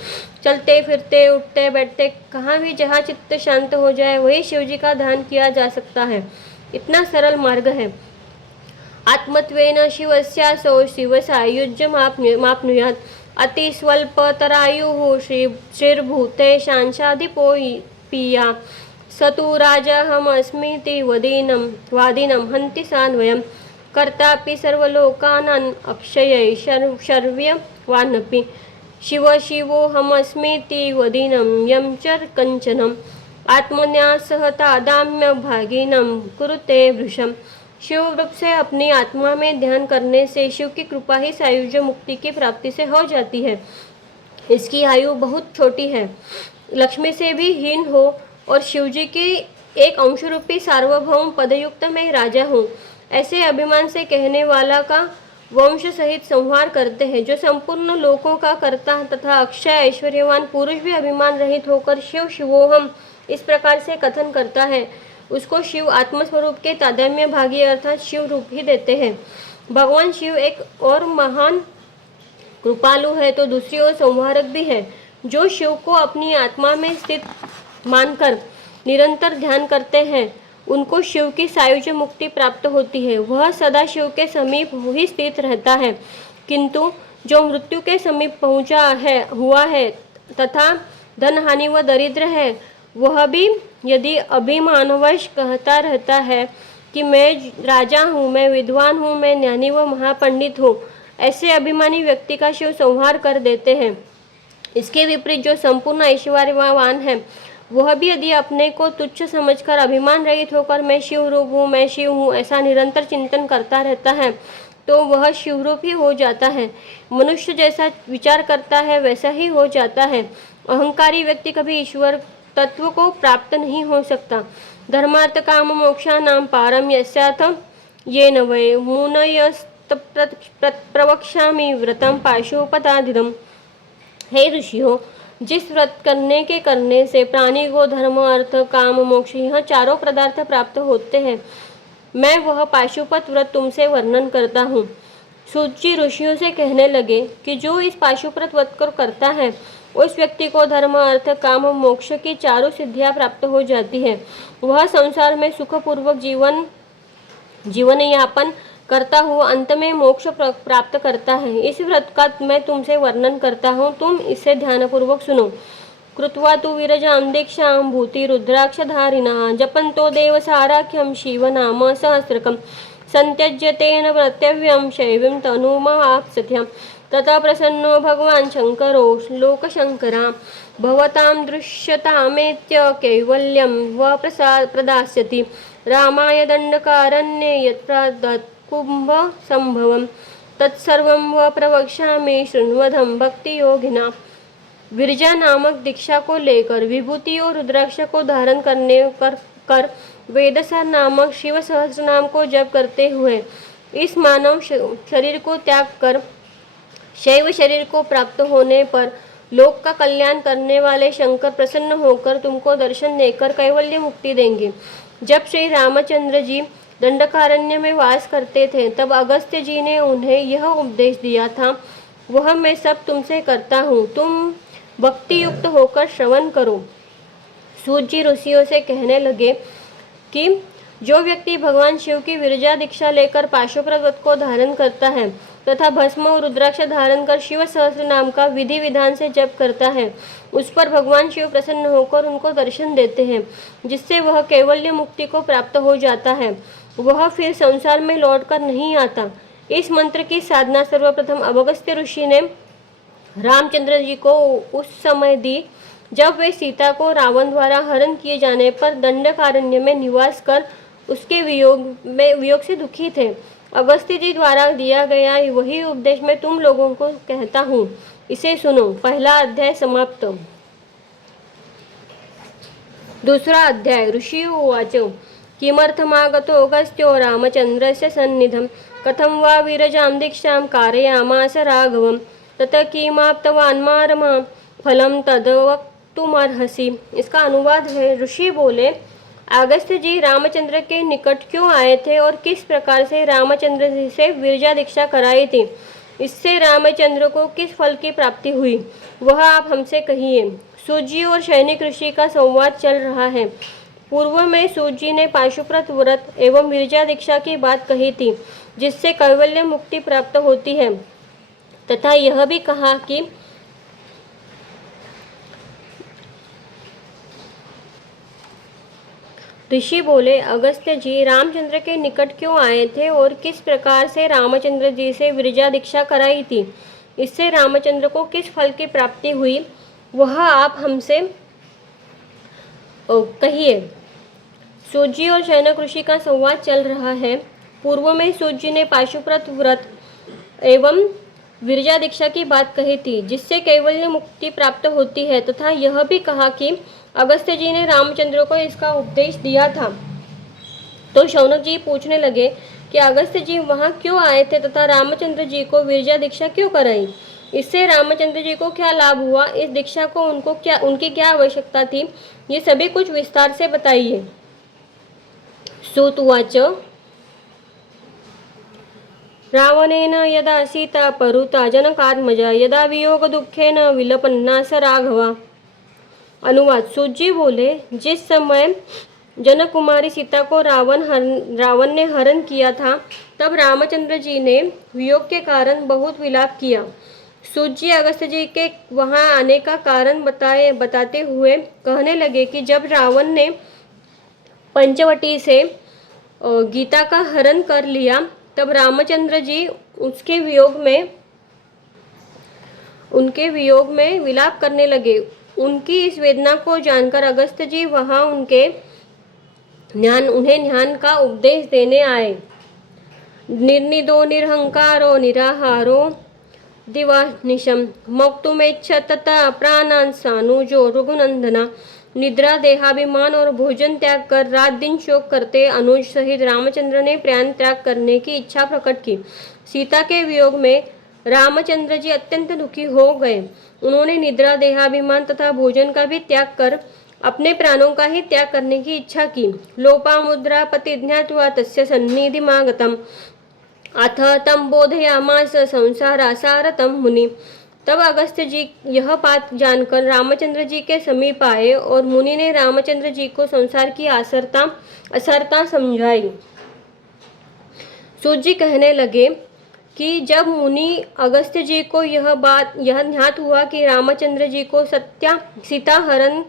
चलते फिरते, उठते बैठते, कहाँ भी जहाँ चित्त शांत हो जाए वही शिवजी का ध्यान किया जा सकता है। इतना सरल मार्ग है। आत्मत्वेन शिवस्यासौ शिवसायुज्यमाप्नुयात् अतिस्वल्पतरायुः श्रीर्भूते शांशाधिपो पीया स तु राजाहमस्मीति वादिनं हन्ति सान्वयम् कर्तापि सर्वलोकानां अक्षयै शर्व्यवानपि शिव शिवोऽहमस्मीति वदिनं यं च कञ्चनम् आत्मन्यासः तादाम्य भागिनं कुरुते वृषम्। शिव रूप से अपनी आत्मा में ध्यान करने से शिव की कृपा ही सायुज्य मुक्ति की प्राप्ति से हो जाती है। इसकी आयु बहुत छोटी है, लक्ष्मी से भी हीन हो और शिवजी की एक अंश रूपी सार्वभौम पदयुक्त में राजा हूँ, ऐसे अभिमान से कहने वाला का वंश सहित संहार करते हैं। जो संपूर्ण लोकों का कर्ता तथा अक्षय ऐश्वर्यवान पुरुष भी अभिमान रहित होकर शिव शिवोहम इस प्रकार से कथन करता है, उसको शिव आत्मस्वरूप के तादात्म्य भागी अर्थात शिव रूप ही देते हैं। भगवान शिव एक और महान कृपालु है तो दूसरी ओर संहारक भी है। जो शिव को अपनी आत्मा में स्थित मानकर निरंतर ध्यान करते हैं उनको शिव की सायुज्य मुक्ति प्राप्त होती है। वह सदा शिव के समीप ही स्थित रहता है। किंतु जो मृत्यु के समीप हुआ है तथा धन हानि व दरिद्र है, वह भी यदि अभिमानवश कहता रहता है कि मैं राजा हूँ, मैं विद्वान हूँ, मैं ज्ञानी व महापंडित हूँ, ऐसे अभिमानी व्यक्ति का शिव संहार कर देते हैं। इसके विपरीत जो संपूर्ण ऐश्वर्यवान है, वह भी यदि अपने को तुच्छ समझकर अभिमान रहित होकर मैं शिव रूप हूँ, मैं शिव हूँ, ऐसा निरंतर चिंतन करता रहता है, तो वह शिवरूप ही हो जाता है। मनुष्य जैसा विचार करता है वैसा ही हो जाता है। अहंकारी व्यक्ति कभी ईश्वर तत्व को प्राप्त नहीं हो सकता। धर्मार्थ काम मोक्षानां पारम यस्याथ येन वै मुनयस्तप्रवक्ष्यामि व्रतम पाशुपतादिदम्। हे ऋषियों, जिस व्रत करने से प्राणी को धर्म अर्थ काम मोक्ष यह चारों पदार्थ प्राप्त होते हैं, मैं वह पाशुपत व्रत तुमसे वर्णन करता हूँ। सूत ऋषियों से कहने लगे कि जो इस पाशुपत व्रत को करता है उस व्यक्ति को धर्म अर्थ काम मोक्ष की चारों सिद्धियां प्राप्त हो जाती है। वह संसार में सुखपूर्वक जीवन यापन करता हुआ अंत में मोक्ष प्राप्त करता है। इस व्रत का मैं तुमसे वर्णन करता हूँ, तुम इसे ध्यानपूर्वक सुनो। कृत्वा तु विरजां दीक्षां भूति रुद्राक्षधारिणः जपन्तो देवसाराख्यं शिवनाम सहस्रकं संत्यज्य तेन प्रत्यव्यं शैवीं तनुमाप्स्यथ्यं। ततः प्रसन्नो भगवान् शङ्करो लोकशङ्करा भवतां दृश्यतामेत्य कैवल्यं व प्रदास्यति। रामाय दण्डकारण्ये यत्प्रदत्कुम्भसम्भवं तत्सर्वं व प्रवक्ष्यामि शृण्वदं भक्तियोगिना। विरजा नामक दीक्षा को लेकर विभूति और रुद्राक्ष को धारण कर वेदसार नामक शिव सहस्त्र नाम को जप करते हुए इस मानव शरीर को त्याग कर शैव शरीर को प्राप्त होने पर लोक का कल्याण करने वाले शंकर प्रसन्न होकर तुमको दर्शन देकर कैवल्य मुक्ति देंगे। जब श्री रामचंद्र जी दंडकारण्य में वास करते थे तब अगस्त्य जी ने उन्हें यह उपदेश दिया था, वह मैं सब तुमसे करता हूँ, तुम भक्ति युक्त होकर श्रवण करो। सूत जी ऋषियों से कहने लगे कि जो व्यक्ति भगवान शिव की विरजा दीक्षा लेकर पाशुपत व्रत को धारण करता है तथा भस्म और रुद्राक्ष धारण कर शिव सहस्त्र नाम का विधि विधान से जप करता है, उस पर भगवान शिव प्रसन्न होकर उनको दर्शन देते हैं, जिससे वह कैवल्य मुक्ति को प्राप्त हो जाता है। वह फिर संसार में लौटकर नहीं आता। इस मंत्र की साधना सर्वप्रथम अगस्त्य ऋषि ने रामचंद्र जी को उस समय दी जब वे सीता को रावण द्वारा हरण किए जाने पर दंडकारण्य में निवास कर उसके वियोग से दुखी थे। अगस्त्य जी द्वारा दिया गया वही उपदेश मैं तुम लोगों को कहता हूँ, इसे सुनो। पहला अध्याय समाप्त। दूसरा अध्याय। ऋषि उवाच किमर्थमागतो अगस्त्यो रामचन्द्रस्य सन्निधं कथं वा विरजां दीक्षां कारयामास राघवं ततः किमाप्तवान् मारमा फलं तद्वक्तुमर्हसि। इसका अनुवाद है, ऋषि बोले अगस्त्य जी रामचंद्र के निकट क्यों आए थे और किस प्रकार से रामचंद्र जी से विरजा दीक्षा कराई थी, इससे रामचंद्र को किस फल की प्राप्ति हुई, वह आप हमसे कहिए। सूत जी और सैनिक ऋषि का संवाद चल रहा है। पूर्व में सूत जी ने पाशुपत व्रत एवं विरजा दीक्षा की बात कही थी जिससे कैवल्य मुक्ति प्राप्त होती है, तथा यह भी कहा कि ऋषि बोले अगस्त्य जी रामचंद्र के निकट क्यों आए थे और किस प्रकार से रामचंद्र जी से विरजा दीक्षा कराई थी, इससे रामचंद्र को किस फल की प्राप्ति हुई, वह आप हमसे कहिए। सूत जी और सैनिक ऋषि का संवाद चल रहा है। पूर्व में सूत जी ने पाशुपत व्रत एवं विरजा दीक्षा की बात कही थी जिससे कैवल्य मुक्ति प्राप्त होती है, तथा यह भी कहा कि अगस्त्य जी ने रामचंद्र को इसका उपदेश दिया था। तो शौनक जी पूछने लगे कि अगस्त्य जी वहां क्यों आए थे तथा रामचंद्र जी को विरजा दीक्षा क्यों कराई, इससे रामचंद्र जी को क्या लाभ हुआ, इस दीक्षा को उनकी क्या आवश्यकता थी, ये सभी कुछ विस्तार से बताइए। सूत उवाच रावणेन यदा सीता परुता जनकात्मजा यदा वियोग दुखेन विलपन्ना स राघवा। अनुवाद। सूत जी बोले जिस समय जनक कुमारी सीता को रावण ने हरण किया था तब रामचंद्र जी ने वियोग के कारण बहुत विलाप किया। सूत जी अगस्त्य जी के वहां आने का कारण बताते हुए कहने लगे कि जब रावण ने पंचवटी से गीता का हरण कर लिया तब रामचंद्र जी उनके वियोग में विलाप करने लगे। उनकी इस वेदना को जानकर अगस्त्य जी वहां उन्हें ज्ञान का उपदेश देने आए। निर्निदो निरहंकारो निराहारो दिवानिशम मौक्तुमेच्छ तथा प्राणान सानुजो रघुनंदना। निद्रा देहाभिमान और भोजन त्याग कर रात दिन शोक करते अनुज सहित रामचंद्र ने प्राण त्याग करने की इच्छा प्रकट की। सीता के वियोग में रामचंद्र जी अत्यंत दुखी हो गए। उन्होंने निद्रा देहाभिमान तथा भोजन का भी त्याग कर अपने प्राणों का ही त्याग करने की इच्छा की। लोपामुद्रा प्रतिज्ञात्वा तस्य सन्निधिमागतम् अथ तम बोधयामास संसारासारतम मुनि। तब अगस्त्य जी यह बात जानकर रामचंद्र जी के समीप आए और मुनि ने रामचंद्र जी को संसार की असरता समझाई। सूत जी कहने लगे कि जब मुनि अगस्त्य जी को यह ज्ञात हुआ कि रामचंद्र जी को सीता हरण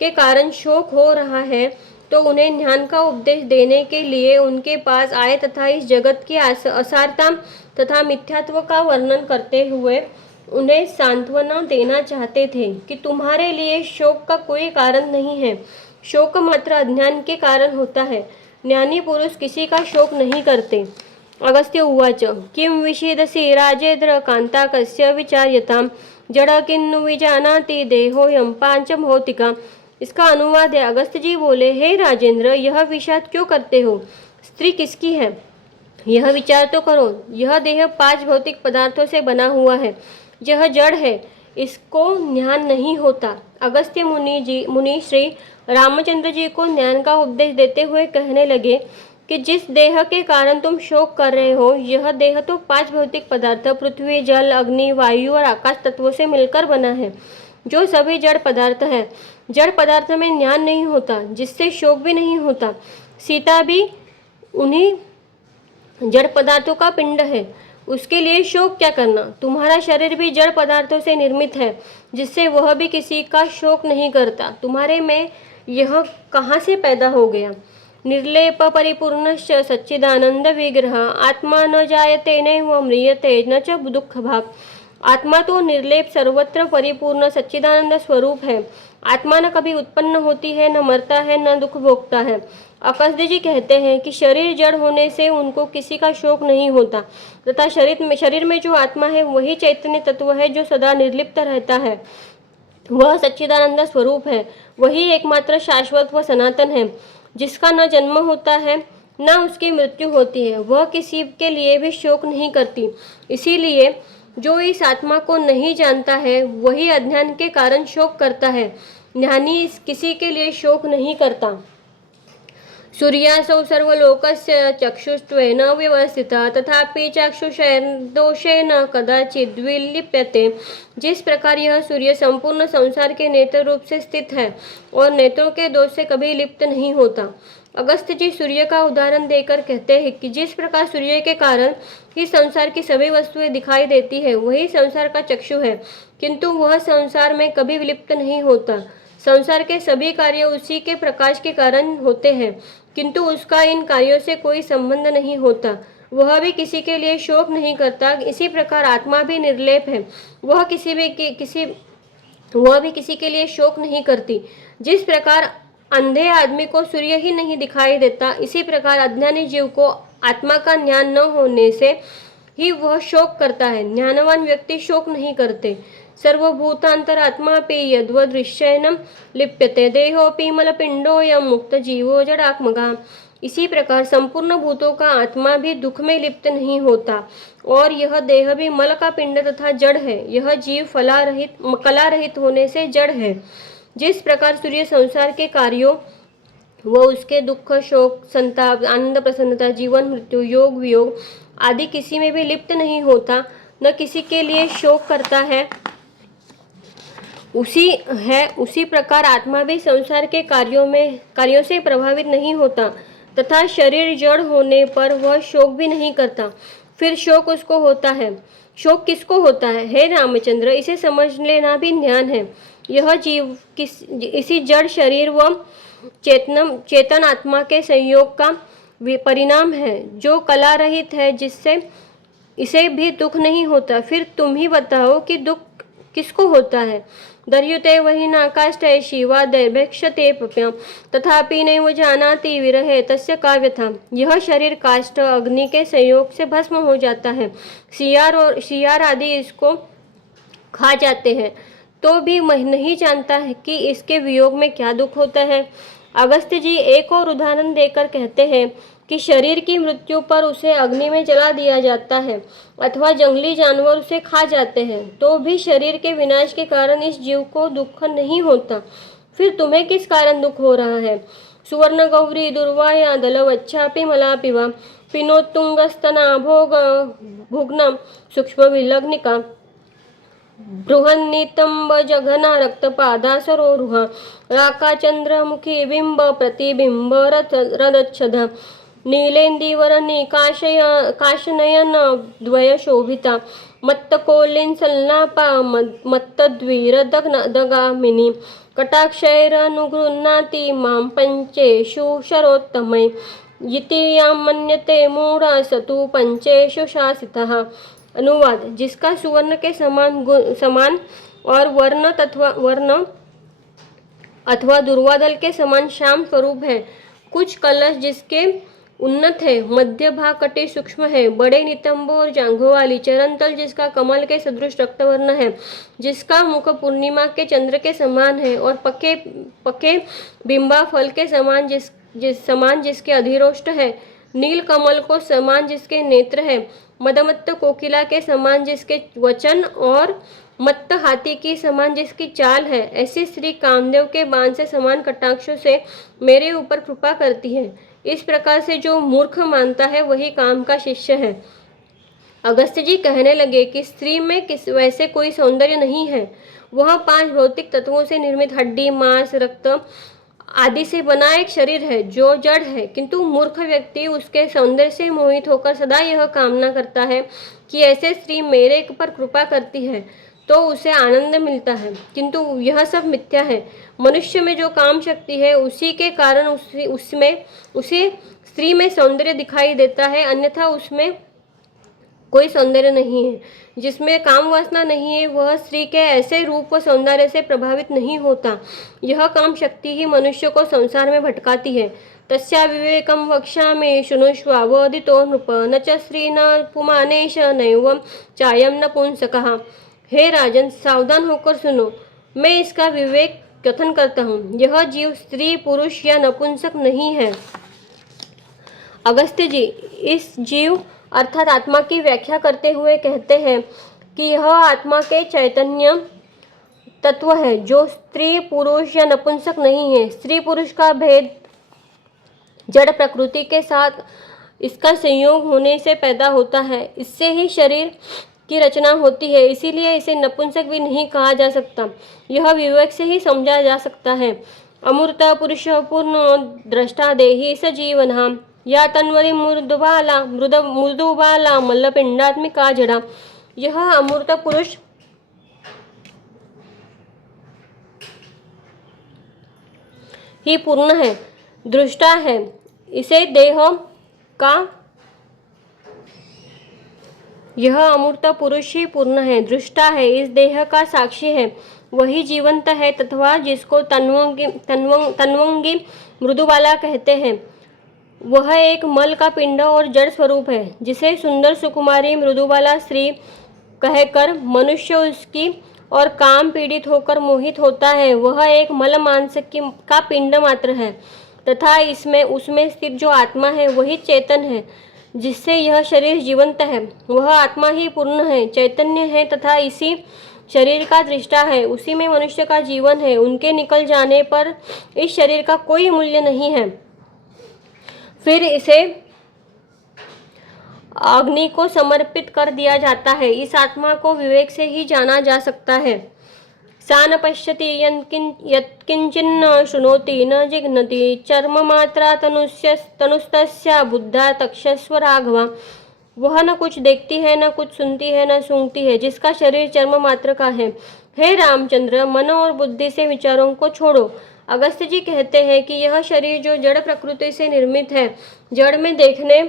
के कारण शोक हो रहा है, तो उन्हें ज्ञान का उपदेश देने के लिए उनके पास आए तथा इस जगत की असारता तथा मिथ्यात्व का वर्णन करते हुए उन्हें सांत्वना देना चाहते थे कि तुम्हारे लिए शोक का कोई कारण नहीं है, शोक मात्र अज्ञान के कारण होता है। ज्ञानी पुरुष किसी का शोक नहीं करते। अगस्त्य उवाच किम विषीदसि राजेन्द्र कांताकस्य विचार्यताम जड़ किन्नु विजानाति देहोयम पांचम भौतिका। इसका अनुवाद है, अगस्त्य जी बोले, हे राजेंद्र, यह विषाद क्यों करते हो? स्त्री किसकी है यह विचार तो करो। यह देह 5 भौतिक पदार्थों से बना हुआ है, यह जड़ है, इसको ज्ञान नहीं होता। अगस्त्य मुनि श्री रामचंद्र जी को ज्ञान का उपदेश देते हुए कहने लगे कि जिस देह के कारण तुम शोक कर रहे हो, यह देह तो 5 भौतिक पदार्थ पृथ्वी, जल, अग्नि, वायु और आकाश तत्वों से मिलकर बना है, जो सभी जड़ पदार्थ है। जड़ पदार्थ में ज्ञान नहीं होता, जिससे शोक भी नहीं होता। सीता भी उन्हीं जड़ पदार्थों का पिंड है, उसके लिए शोक क्या करना। तुम्हारा शरीर भी जड़ पदार्थों से निर्मित है, जिससे वह भी किसी का शोक नहीं करता। तुम्हारे में यह कहाँ से पैदा हो गया? निर्लेप परिपूर्णश्च सच्चिदानंद विग्रह आत्मा न जायते नैव म्रियते न च दुःख भाग। आत्मा तो निर्लेप सर्वत्र परिपूर्ण सच्चिदानंद स्वरूप है। आत्मा न कभी उत्पन्न होती है, न मरता है, न दुख भोगता है। अगस्त्य जी कहते हैं कि शरीर जड़ होने से उनको किसी का शोक नहीं होता तथा शरीर में जो आत्मा है वही चैतन्य तत्व है, जो सदा निर्लिप्त रहता है। वह सच्चिदानंद स्वरूप है, वही एकमात्र शाश्वत व सनातन है, जिसका न जन्म होता है न उसकी मृत्यु होती है। वह किसी के लिए भी शोक नहीं करती। इसीलिए जो इस आत्मा को नहीं जानता है वही अज्ञान के कारण शोक करता है। ज्ञानी किसी के लिए शोक नहीं करता। सूर्यासौ सर्वलोकस्य चक्षुष्त्वेन व्यवस्थितः तथापि चक्षुषैर्दोषेण कदाचित् विलिप्यते। जिस प्रकार यह सूर्य संपूर्ण संसार के नेत्र रूप से स्थित है और नेत्रों के दोष से कभी लिप्त नहीं होता। अगस्त्य जी सूर्य का उदाहरण देकर कहते हैं कि जिस प्रकार सूर्य के कारण ही संसार की सभी वस्तुएं दिखाई देती है, वही संसार का चक्षु है, किंतु वह संसार में कभी विलिप्त नहीं होता। संसार के सभी कार्य उसी के प्रकाश के कारण होते हैं, किंतु उसका इन कार्यों से कोई संबंध नहीं होता। वह भी किसी के लिए शोक नहीं करता। इसी प्रकार आत्मा भी निर्लेप है, वह भी किसी के लिए शोक नहीं करती। जिस प्रकार अंधे आदमी को सूर्य ही नहीं दिखाई देता, इसी प्रकार अज्ञानी जीव को आत्मा का ज्ञान न होने से ही वह शोक करता है। ज्ञानवान व्यक्ति शोक नहीं करते। सर्वभूतांतरात्मापि यद्वदृश्येन लिप्यते देहोपि मलपिंडोयं मुक्त जीवो जडात्मगा। इसी प्रकार संपूर्ण भूतों का आत्मा भी दुख में लिप्त नहीं होता और यह देह भी मल का पिंड तथा जड़ है। यह जीव कला रहित होने से जड़ है। जिस प्रकार सूर्य संसार के कार्यों व उसके दुख, शोक, संताप, आनंद, प्रसन्नता, जीवन, मृत्यु, योग, वियोग आदि किसी में भी लिप्त नहीं होता, न किसी के लिए शोक करता है, उसी प्रकार आत्मा भी संसार के कार्यों से प्रभावित नहीं होता तथा शरीर जड़ होने पर वह शोक भी नहीं करता। फिर शोक उसको होता है। शोक किसको होता है? हे रामचंद्र, इसे समझ लेना भी ज्ञान है। यह जीव इसी जड़ शरीर व चेतन आत्मा के संयोग का परिणाम है, जो कला रहित है, जिससे इसे भी दुख नहीं होता। फिर तुम ही बताओ कि दुख किसको होता है? दर्युते वही नाकाष्ठे शिवा दैर्भक्षते पप्यं तथापि नैव जानाति विरहे तस्य का व्यथा। यह शरीर काष्ठ अग्नि के संयोग से भस्म हो जाता है, शियार आदि इसको खा जाते हैं, तो भी नहीं जानता है कि इसके वियोग में क्या दुख होता है। अगस्त्य जी एक और उदाहरण देकर कहते हैं कि शरीर की मृत्यु पर उसे अग्नि में जला दिया जाता है अथवा जंगली जानवर उसे खा जाते हैं, तो भी शरीर के विनाश के कारण इस जीव को दुख नहीं होता। फिर तुम्हें किस कारण दुख हो रहा है? सुवर्ण गौरी दुर्वाया दलवच्छापि मलापि वा पिनोत्तुंगस्तना भुग्नम सूक्ष्म विलग्निका बृहन्नितंब जघना रक्तपादासरोरुहा राका चंद्रमुखी बिंब प्रतिबिंब रदच्छदा नीलेन्दीवरणी काशनयन द्वय शोभिता मत्तकोलिन सल्लापा मत्तद्वीरदगामिनी कटाक्षैरनुगृह्णाति मां पंचेषु शरोत्तमै इति यां मन्यते मूढ़ा स तु पंचेषु शासितः। अनुवाद: जिसका सुवर्ण के समान और वर्ण अथवा दुर्वादल के समान श्याम स्वरूप है, कुछ कलश जिसके उन्नत है, मध्य भाग कटी सूक्ष्म है, बड़े नितंबों और जांघों वाली, चरणतल जिसका कमल के सदृश रक्तवर्ण है, जिसका मुख पूर्णिमा के चंद्र के समान है और पके बिंबा फल के समान जिसके अधिरोष्ट है, नील कमल को समान जिसके नेत्र है, मदमत्त कोकिला के समान जिसके वचन और मत्त हाथी की समान जिसकी चाल है, ऐसी स्त्री कामदेव के बाण से समान कटाक्षों से मेरे ऊपर कृपा करती है। इस प्रकार से जो मूर्ख मानता है वही काम का शिष्य है। अगस्त्य जी कहने लगे कि स्त्री में वैसे कोई सौंदर्य नहीं है। वह 5 भौतिक तत्वों से निर्मित हड्डी, मांस, रक्त आदि से बना एक शरीर है जो जड़ है, किंतु मूर्ख व्यक्ति उसके सौंदर्य से मोहित होकर सदा यह कामना करता है कि ऐसे स्त्री मेरे पर कृपा करती है तो उसे आनंद मिलता है, किंतु यह सब मिथ्या है। मनुष्य में जो काम शक्ति है उसी के कारण उसे स्त्री में सौंदर्य दिखाई देता है, अन्यथा उसमें कोई सौंदर्य नहीं है। जिसमें काम वासना नहीं है वह स्त्री के ऐसे रूप व सौंदर्य से प्रभावित नहीं होता। यह काम शक्ति ही मनुष्य को संसार में भटकाती है। तस्या विवेकम वक्ष्यामि शृणुष्व वोदितो नृप न च स्त्री न पुमानेश नैवं चायम नपुंसकः। हे राजन, सावधान होकर सुनो, मैं इसका विवेक कथन करता हूँ। यह जीव स्त्री, पुरुष या नपुंसक नहीं है। अगस्त्य जी इस जीव अर्थात आत्मा की व्याख्या करते हुए कहते हैं कि यह आत्मा के चैतन्य तत्व है जो स्त्री, पुरुष या नपुंसक नहीं है। स्त्री पुरुष का भेद जड़ प्रकृति के साथ इसका संयोग होने से पैदा होता है। इससे ही शरीर की रचना होती है, इसीलिए इसे नपुंसक भी नहीं कहा जा सकता। यह विवेक से ही समझा जा सकता है। अमूर्त पुरुष पूर्ण दृष्टा देहि सजीवनः या तन्वरी मृदुबाला मल्लपिंडात्मिका जड़ा। यह अमूर्त पुरुष ही पूर्ण है, दृष्टा है। इसे देह का यह अमूर्त पुरुष ही पूर्ण है, दृष्टा है, इस देह का साक्षी है। वही जीवंत है तथा जिसको तन्वंगी मृदुबाला कहते हैं। वह एक मल का पिंड और जड़ स्वरूप है, जिसे सुंदर सुकुमारी मृदुबाला स्त्री कहकर मनुष्य उसकी और काम पीड़ित होकर मोहित होता है। वह एक मल मांस का पिंड मात्र है तथा उसमें स्थित जो आत्मा है वही चेतन है, जिससे यह शरीर जीवंत है। वह आत्मा ही पूर्ण है, चैतन्य है तथा इसी शरीर का दृष्टा है। उसी में मनुष्य का जीवन है। उनके निकल जाने पर इस शरीर का कोई मूल्य नहीं है। फिर इसे अग्नि को समर्पित कर दिया जाता है। इस आत्मा को विवेक से ही जाना जा सकता है। सा न पश्यति यत्किंचिन्न शृणोति न जिघ्नति चर्म मात्रा तनुस्तस्या बुद्धा तक्षस्व राघवा। वह न कुछ देखती है, न कुछ सुनती है, न सूंघती है, जिसका शरीर चर्म मात्र का है। हे रामचंद्र, मन और बुद्धि से विचारों को छोड़ो। अगस्त्य जी कहते हैं कि यह शरीर जो जड़ प्रकृति से निर्मित है, जड़ में देखने,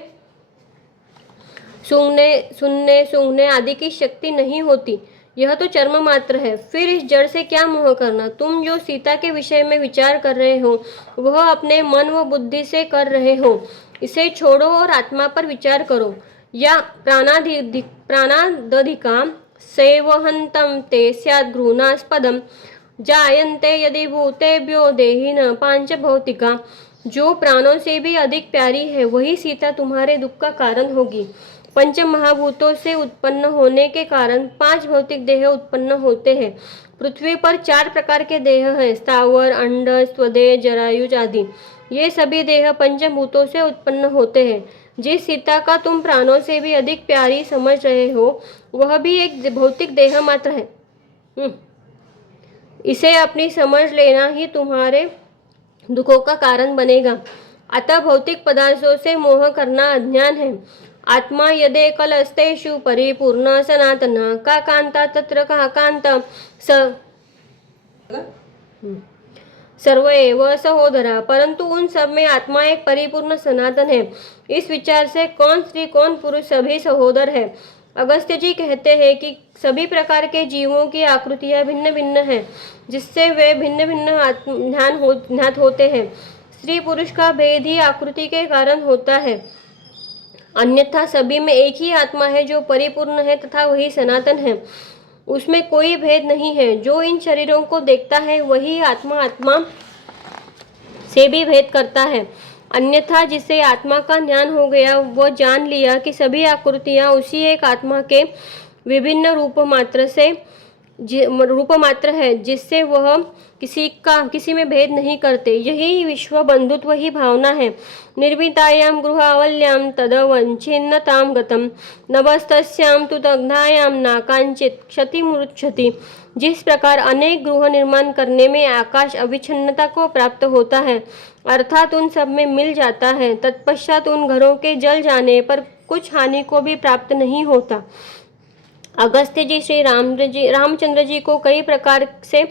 सुनने आदि की शक्ति नहीं होती। यह तो चर्म मात्र है, फिर इस जड़ से क्या मोह करना। तुम जो सीता के विषय में विचार कर रहे हो वह अपने मन व बुद्धि से कर रहे हो, इसे छोड़ो और आत्मा पर विचार करो। या प्राणादधिका सेवहंतं ते स्यात् घृणास्पदं जायन्ते यदि भूतेभ्यो देहिनः पांच भौतिका। जो प्राणों से भी अधिक प्यारी है वही सीता तुम्हारे दुख का कारण होगी। पंच महाभूतों से उत्पन्न होने के कारण पांच भौतिक देह उत्पन्न होते हैं। पृथ्वी पर 4 प्रकार के देह हैं, स्थावर, अंडज, स्वदेह, जरायुज आदि। ये सभी देह पंचभूतों से उत्पन्न होते हैं। जिस सीता का तुम प्राणों से भी अधिक प्यारी समझ रहे हो वह भी एक भौतिक देह मात्र है। इसे अपनी समझ लेना ही तुम्हारे दुखों का कारण बनेगा। अतः भौतिक पदार्थों से मोह करना अज्ञान है। आत्मा यदे कलस्तेषु परिपूर्ण सनातन का कांता तत्र का कांता सर्व एव सहोदरा। परंतु उन सब में आत्मा एक परिपूर्ण सनातन है। इस विचार से कौन स्त्री कौन पुरुष सभी सहोदर है। अगस्त्य जी कहते हैं कि सभी प्रकार के जीवों की आकृतियां भिन्न भिन्न हैं, जिससे वे भिन्न भिन्न ज्ञात होते हैं। स्त्री पुरुष का भेद ही आकृति के कारण होता है, अन्यथा सभी में एक ही आत्मा है जो परिपूर्ण है तथा वही सनातन है। उसमें कोई भेद नहीं है। जो इन शरीरों को देखता है वही आत्मा से भी भेद करता है। अन्यथा जिसे आत्मा का ज्ञान हो गया वो जान लिया कि सभी आकृतियां उसी एक आत्मा के विभिन्न रूप मात्र है, जिससे वह किसी में भेद नहीं करते। यही विश्व बंधुत्व ही भावना है। निर्मितायां गृहावल्यां तदवच्छिन्नतां गतं नभस्तस्यां तु दग्धायां नाकांचित क्षतिमुच्यति। जिस प्रकार अनेक गृह निर्माण करने में आकाश अविच्छिन्नता को प्राप्त होता है, अर्थात उन सब में मिल जाता है, तत्पश्चात उन घरों के जल जाने पर कुछ हानि को भी प्राप्त नहीं होता। अगस्त्य जी श्री रामचंद्र जी को कई प्रकार से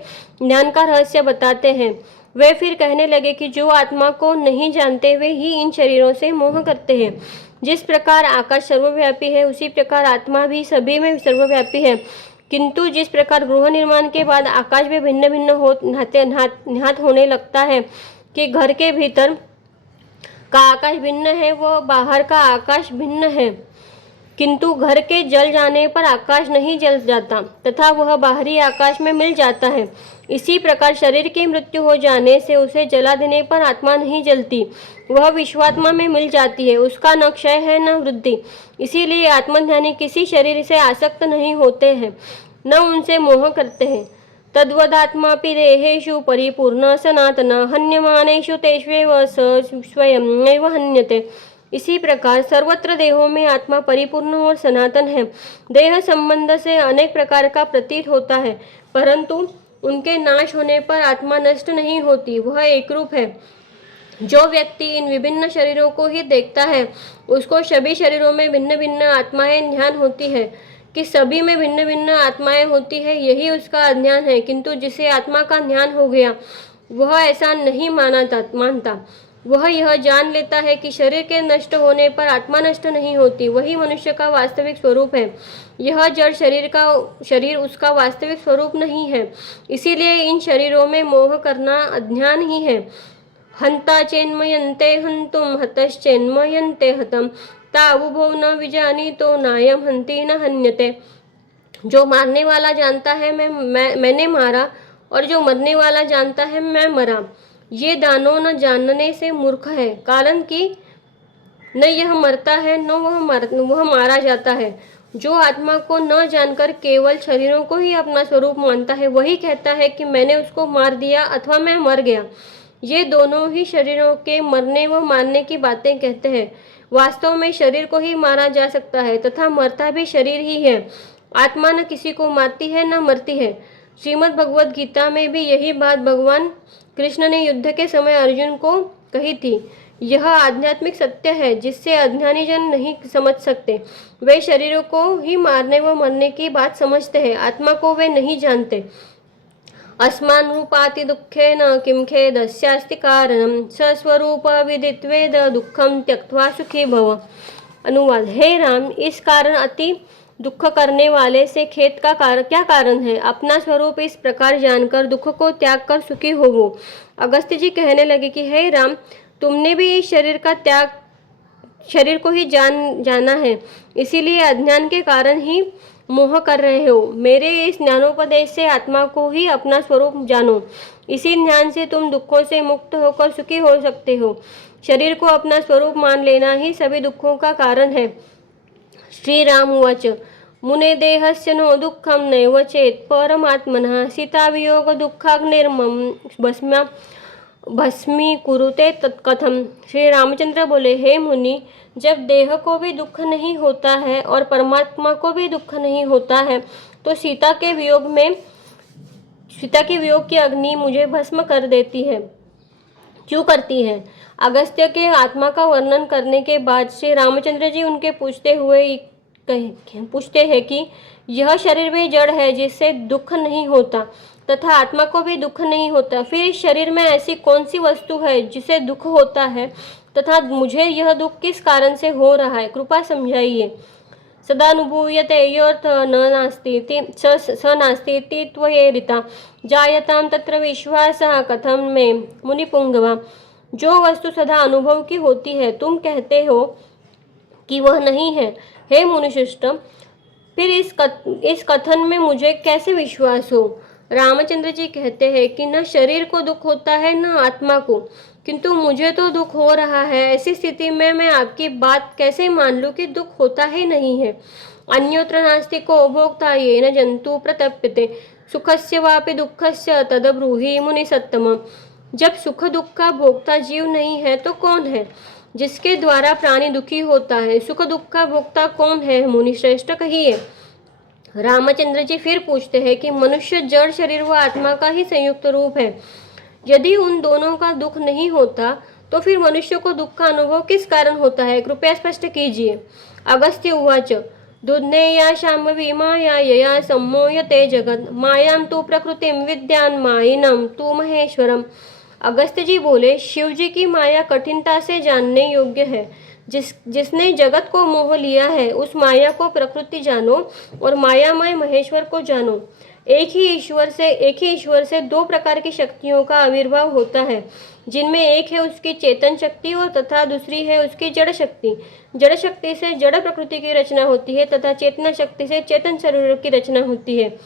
ज्ञान का रहस्य बताते हैं। वे फिर कहने लगे कि जो आत्मा को नहीं जानते वे ही इन शरीरों से मोह करते हैं। जिस प्रकार आकाश सर्वव्यापी है उसी प्रकार आत्मा भी सभी में सर्वव्यापी है, किंतु जिस प्रकार गृह निर्माण के बाद आकाश भी भिन्न भिन्न निहात होने लगता है कि घर के भीतर का आकाश भिन्न है व बाहर का आकाश भिन्न है, किंतु घर के जल जाने पर आकाश नहीं जल जाता तथा वह बाहरी आकाश में मिल जाता है। इसी प्रकार शरीर की मृत्यु हो जाने से उसे जला देने पर आत्मा नहीं जलती, वह विश्वात्मा में मिल जाती है। उसका न क्षय है न वृद्धि। इसीलिए आत्मज्ञानी किसी शरीर से आसक्त नहीं होते हैं, न उनसे मोह करते हैं। तद्वदात्मापि देहेषु परिपूर्ण सनातन हन्यमानेषु तेष्वेव स स्वयं नैव हन्यते। इसी प्रकार सर्वत्र देहों में आत्मा परिपूर्ण और सनातन है। देह संबंध से अनेक प्रकार का प्रतीत होता है, परंतु उनके नाश होने पर आत्मा नष्ट नहीं होती, वह एकरूप है। जो व्यक्ति इन विभिन्न शरीरों को ही देखता है उसको सभी शरीरों में भिन्न भिन्न आत्माएं ज्ञान होती है कि सभी में भिन्न भिन्न आत्माएं होती है, यही उसका अज्ञान है। किंतु जिसे आत्मा का ज्ञान हो गया वह ऐसा नहीं मानता। वह यह जान लेता है कि शरीर के नष्ट होने पर आत्मा नष्ट नहीं होती, वही मनुष्य का वास्तविक स्वरूप है। यह जड़ शरीर उसका वास्तविक स्वरूप नहीं है। इसीलिए इन शरीरों में मोह करना अज्ञान ही है। हंता चेन्मयन्ते हंतुम हतश्चेन्मयन्ते हतम तावुभो न विजानीतो नायम हंति न हन्यते। जो मारने वाला जानता है मैंने मारा, और जो मरने वाला जानता है मैं मरा, ये दानों न जानने से मूर्ख है, कारण कि न यह मरता है न वह मारा जाता है। जो आत्मा को न जानकर केवल शरीरों को ही अपना स्वरूप मानता है वही कहता है कि मैंने उसको मार दिया अथवा मैं मर गया। ये दोनों ही शरीरों के मरने व मारने की बातें कहते हैं। वास्तव में शरीर को ही मारा जा सकता है तथा मरता भी शरीर ही है। आत्मा न किसी को मारती है न मरती है। श्रीमद् भगवद गीता में भी यही बात भगवान कृष्ण ने युद्ध के समय अर्जुन को कही थी। यह आध्यात्मिक सत्य है जिससे अज्ञानी जन नहीं समझ सकते। वे शरीरों को ही मारने व मरने की बात समझते हैं, आत्मा को वे नहीं जानते। अस्मान रूपाति दुःखेन किं खेदस्यास्ति कारणं स्वस्वरूप विदित्वेद दुःखम त्यक्त्वा सुखी भव। अनुवाद: हे राम, इस कारण अति दुख करने वाले से खेद का क्या कारण है? अपना स्वरूप इस प्रकार जानकर दुख को त्याग कर सुखी होवो। अगस्त्य जी कहने लगे कि हे राम, तुमने भी इस शरीर को ही जाना है, इसीलिए अज्ञान के कारण ही मोह कर रहे हो। मेरे इस ज्ञानोपदेश से आत्मा को ही अपना स्वरूप जानो। इसी ज्ञान से तुम दुखों से मुक्त होकर सुखी हो सकते हो। शरीर को अपना स्वरूप मान लेना ही सभी दुखों का कारण है। श्री राम उवाच मुने देहस्य नो दुःखं नैव चेत् परमात्मनः सीतावियोग दुःखाग्निर्मम भस्मीकुरुते तत्कथम। श्री रामचंद्र बोले, हे मुनि, जब देह को भी दुख नहीं होता है और परमात्मा को भी दुख नहीं होता है, तो सीता के वियोग की अग्नि मुझे भस्म कर देती है, क्यों करती है? अगस्त्य के आत्मा का वर्णन करने के बाद श्री रामचंद्र जी उनके पूछते हैं कि यह शरीर भी जड़ है जिससे दुख नहीं होता तथा आत्मा को भी दुख नहीं होता, फिर इस शरीर में ऐसी कौन सी वस्तु है जिसे दुख होता है तथा मुझे यह दुख किस कारण से हो रहा है, कृपा समझाइए। सदानुभूयते योऽर्थ न नास्ति स नास्ति त्वयेरिता जायतां तत्र विश्वासः कथम में मुनिपुंगवा। जो वस्तु सदा अनुभव की होती है, तुम कहते हो कि वह नहीं है, हे मुनिश्रेष्ठ, फिर इस कथन में मुझे कैसे विश्वास हो? रामचंद्र जी कहते हैं कि न शरीर को दुख होता है न आत्मा को, किंतु मुझे तो दुख हो रहा है। ऐसी स्थिति में मैं आपकी बात कैसे मान लूं कि दुख होता ही नहीं है? अन्यत्र नास्ति को भोक्ता येन जंतु प्रतप्यते सुखस्य वापि दुःखस्य तद्ब्रूहि मुनिसत्तम। जब सुख दुख का भोक्ता जीव नहीं है तो कौन है जिसके द्वारा प्राणी दुखी होता है? सुख दुख का भोक्ता कौन है, मुनिश्रेष्ठ कहिए। रामचंद्र जी फिर पूछते हैं कि मनुष्य जड़ शरीर व आत्मा का ही संयुक्त रूप है। यदि उन दोनों का दुख नहीं होता तो फिर मनुष्य को दुख का अनुभव किस कारण होता है, कृपया स्पष्ट कीजिए। अगस्त्य उवाच दुर्नेया शाम्भवी माया यया सम्मोहयते जगत् मायां तु प्रकृतिं विद्यान् मायिनं तु महेश्वरम। अगस्त्य जी बोले, शिव जी की माया कठिनता से जानने योग्य है। जिसने जगत को मोह लिया है उस माया को प्रकृति जानो और मायामय महेश्वर को जानो। एक ही ईश्वर से दो प्रकार की शक्तियों का आविर्भाव होता है, जिनमें एक है उसकी चेतन शक्ति और तथा दूसरी है उसकी जड़ शक्ति। जड़ शक्ति से जड़ प्रकृति की रचना होती है तथा चेतना शक्ति से चेतन शरीर की रचना होती है।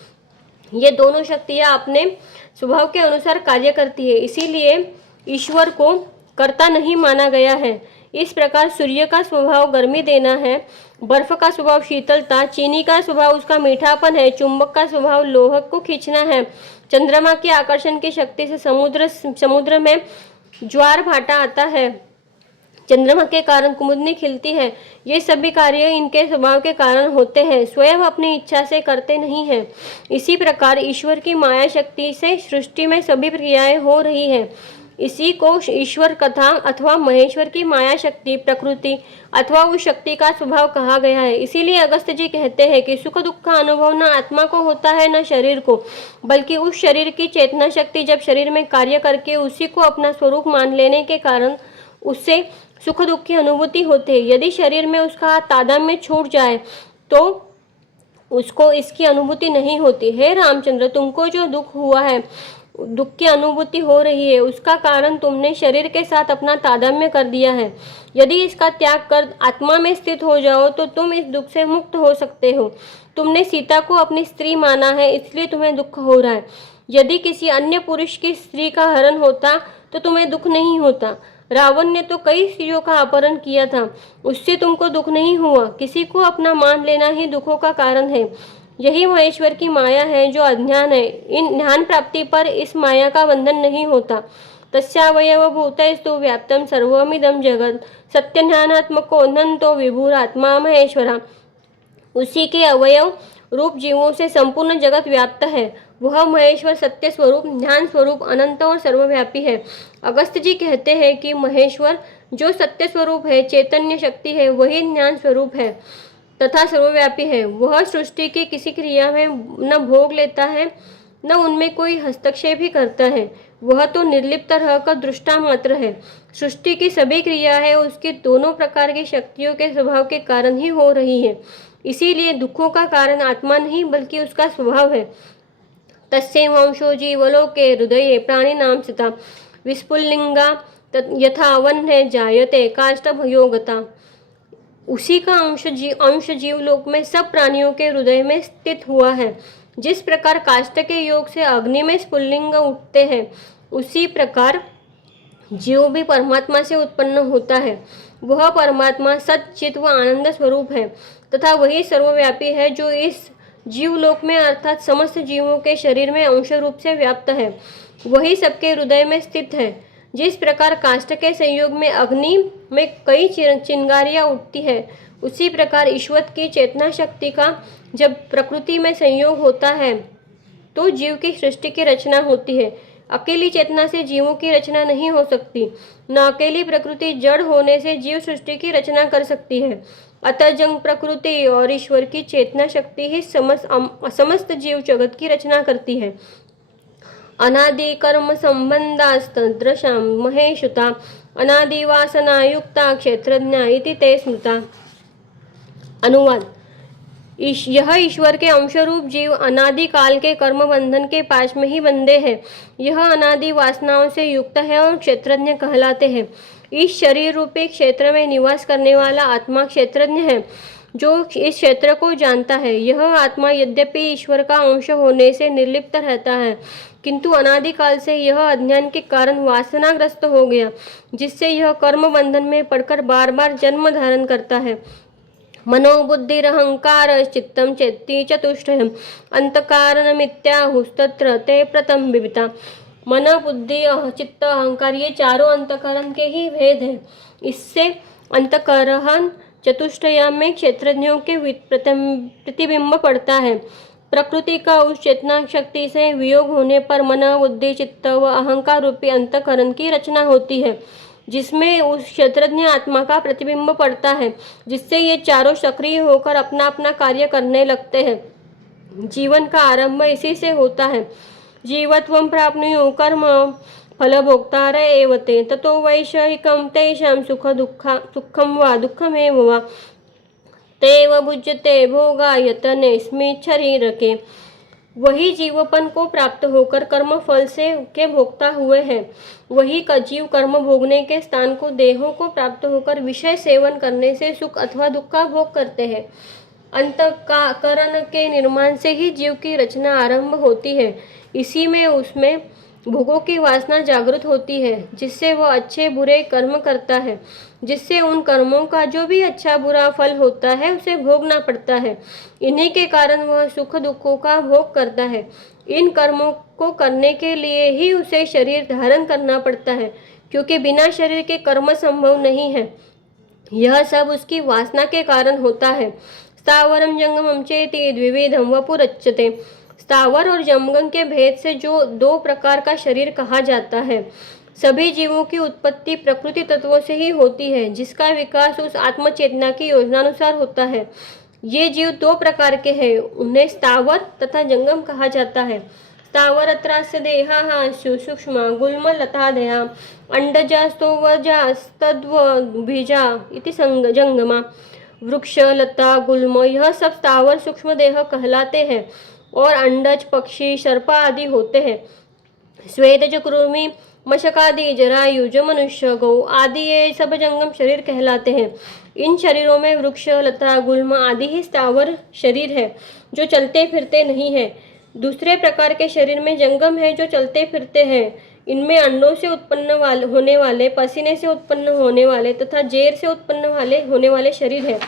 ये दोनों शक्तियाँ अपने स्वभाव के अनुसार कार्य करती है, इसीलिए ईश्वर को कर्ता नहीं माना गया है। इस प्रकार सूर्य का स्वभाव गर्मी देना है, बर्फ का स्वभाव शीतलता, चीनी का स्वभाव उसका मीठापन है, चुंबक का स्वभाव लोह को खींचना है, चंद्रमा की आकर्षण की शक्ति से समुद्र में ज्वार भाटा आता है, चंद्रमा के कारण कुमुदनी खिलती है। ये सभी कार्य इनके स्वभाव के कारण होते हैं, स्वयं अपनी इच्छा से करते नहीं हैं। इसी प्रकार ईश्वर की माया शक्ति से सृष्टि में सभी क्रियाएं हो रही है। इसी को ईश्वर कथा अथवा महेश्वर की माया शक्ति, प्रकृति अथवा उस शक्ति का स्वभाव कहा गया है। इसीलिए अगस्त्य जी कहते हैं कि सुख दुख का अनुभव न आत्मा को होता है न शरीर को, बल्कि उस शरीर की चेतना शक्ति जब शरीर में कार्य करके उसी को अपना स्वरूप मान लेने के कारण उससे सुख दुख की अनुभूति होती है। यदि शरीर में उसका तादात्म्य छूट जाए तो उसको इसकी अनुभूति नहीं होती। हे रामचंद्र, तुमको जो दुख हुआ है, दुख की अनुभूति हो रही है, उसका कारण तुमने शरीर के साथ अपना तादात्म्य कर दिया है। यदि इसका त्याग कर आत्मा में स्थित हो जाओ तो तुम इस दुख से मुक्त हो सकते हो। तुमने सीता को अपनी स्त्री माना है, इसलिए तुम्हें दुख हो रहा है। यदि किसी अन्य पुरुष की स्त्री का हरण होता तो तुम्हें दुख नहीं होता। रावण ने तो कई स्त्रियों का अपहरण किया था, उससे तुमको दुख नहीं हुआ। किसी को अपना मान लेना ही दुखों का कारण है। यही महेश्वर की माया है जो अज्ञान है। इन ज्ञान प्राप्ति पर इस माया का बंधन नहीं होता। तस्यावयव भूतैस्तु व्याप्तम सर्वमिदं जगत् सत्य ज्ञानात्मको अनंतो विभुरात्मा महेश्वरा। उसी के अवयव रूप जीवों से संपूर्ण जगत व्याप्त है। वह महेश्वर सत्य स्वरूप, ज्ञान स्वरूप, अनंत और सर्वव्यापी है। अगस्त्य जी कहते हैं कि महेश्वर जो सत्य स्वरूप है, चैतन्य शक्ति है, वही ज्ञान स्वरूप है तथा सर्वव्यापी है। वह सृष्टि की किसी क्रिया में न भोग लेता है न उनमें कोई हस्तक्षेप भी करता है। वह तो निर्लिप्त रहकर दृष्टा मात्र है। सृष्टि की सभी क्रियाएं उसकी दोनों प्रकार की शक्तियों के स्वभाव के कारण ही हो रही है। इसीलिए दुखों का कारण आत्मा नहीं बल्कि उसका स्वभाव है। तस्यैवांशो जीवलोके हृदये प्राणिनां स्थिता विस्फुलिंगा यथा वह्ने जायते काष्ठभयोगता। उसी का अंश जीवलोक में सब प्राणियों के हृदय में स्थित हुआ है। जिस प्रकार काष्ठ के योग से अग्नि में स्फुल्लिंग उठते हैं, उसी प्रकार जीव भी परमात्मा से उत्पन्न होता है। वह परमात्मा सच्चित व आनंद स्वरूप है तथा वही सर्वव्यापी है जो इस जीवलोक में अर्थात समस्त जीवों के शरीर में अंश रूप से व्याप्त है। वही सबके हृदय में स्थित है। जिस प्रकार काष्ठ के संयोग में अग्नि में कई चिंगारियां उठती है, उसी प्रकार ईश्वर की चेतना शक्ति का जब प्रकृति में संयोग होता है तो जीव की सृष्टि की रचना होती है। अकेली चेतना से जीवों की रचना नहीं हो सकती, न अकेली प्रकृति जड़ होने से जीव सृष्टि की रचना कर सकती है। अतः जंग प्रकृति और ईश्वर की चेतना शक्ति ही समस्त जीव जगत की रचना करती है। अनादि कर्म संबंधास्तदृशां महेशुता अनादि वासना युक्ता क्षेत्रज्ञा इति ते स्मृता। अनुवाद। यह ईश्वर के अंशरूप जीव अनादि काल के कर्म बंधन के पाश में ही बंधे हैं। यह अनादि वासनाओं से युक्त है और क्षेत्रज्ञ कहलाते हैं। इस शरीर रूपी क्षेत्र में निवास करने वाला आत्मा क्षेत्रज्ञ है, जो इस क्षेत्र को जानता है। यह आत्मा यद्यपि ईश्वर का अंश होने से निर्लिप्त रहता है, किंतु अनादिकाल से यह अज्ञान के कारण वासनाग्रस्त हो गया, जिससे यह कर्म बंधन में पड़कर बार बार जन्म धारण करता है। मनोबुद्धिरहंकार चित्तम चेत्ति चतुष्टयम् अंतःकरणमित्याहुस्तत्र ते प्रथम विविता। मन, बुद्धि, चित्त, अहंकार ये चारों अंतःकरण के ही भेद हैं। इससे अंतःकरण चतुष्टयम् में क्षेत्रज्ञों के प्रतिबिंब पड़ता है। प्रकृति का उस चेतना शक्ति से वियोग होने पर मन, बुद्धि, चित्त व अहंकार रूपी अंतःकरण की रचना होती है, जिसमें उस क्षेत्रज्ञ आत्मा का प्रतिबिंब पड़ता है, जिससे ये चारों सक्रिय होकर अपना अपना कार्य करने लगते हैं। जीवन का आरंभ इसी से होता है। जीवत्वं प्राप्नुयुः कर्म फलभोक्तार एव ते ततो वैषयिकं तेषां सुखं वा दुःखमेव वा तेव भुज्यते भोगायतने स्मिच्छरीरके। वही जीवपन को प्राप्त होकर कर्म फल से के भोक्ता हुए हैं। वही जीव कर्म भोगने के स्थान को देहों को प्राप्त होकर विषय सेवन करने से सुख अथवा दुख का भोग करते हैं। अंतःकरण के निर्माण से ही जीव की रचना आरंभ होती है। इसी में उसमें भोगों की वासना जागृत होती है, जिससे वह अच्छे बुरे कर्म करता है, जिससे उन कर्मों का जो भी अच्छा बुरा फल होता है उसे भोगना पड़ता है। इन्हीं के कारण वह सुख दुखों का भोग करता है। इन कर्मों को करने के लिए ही उसे शरीर धारण करना पड़ता है, क्योंकि बिना शरीर के कर्म संभव नहीं है। यह सब उसकी वासना के कारण होता है। स्थावरम जंगमम चेति द्विविधम वपुरच्यते। स्थावर और जंगम के भेद से जो दो प्रकार का शरीर कहा जाता है। सभी जीवों की उत्पत्ति प्रकृति तत्वों से ही होती है, जिसका विकास उस आत्मचेतना की योजनानुसार होता है। ये जीव दो प्रकार के हैं, उन्हें स्थावर तथा जंगम कहा जाता है। स्थावरत्रास्य देहा सूक्ष्म गुल्म लतादया अंडजास्तोवजास्तद्वबीजा इति जंगमा। वृक्ष, लता, गुल्म यह सब स्थावर सूक्ष्म देह कहलाते हैं और अंडज, पक्षी, सर्प आदि होते हैं। स्वेदज, कृमि, मशकादि, जरायुज, मनुष्य, गौ आदि ये सब जंगम शरीर कहलाते हैं। इन शरीरों में वृक्ष, लता, गुल्म आदि ही स्थावर शरीर है, जो चलते फिरते नहीं है। दूसरे प्रकार के शरीर में जंगम है, जो चलते फिरते हैं। इनमें अंडों से उत्पन्न होने वाले, पसीने से उत्पन्न होने वाले तथा जेर से उत्पन्न होने वाले शरीर है।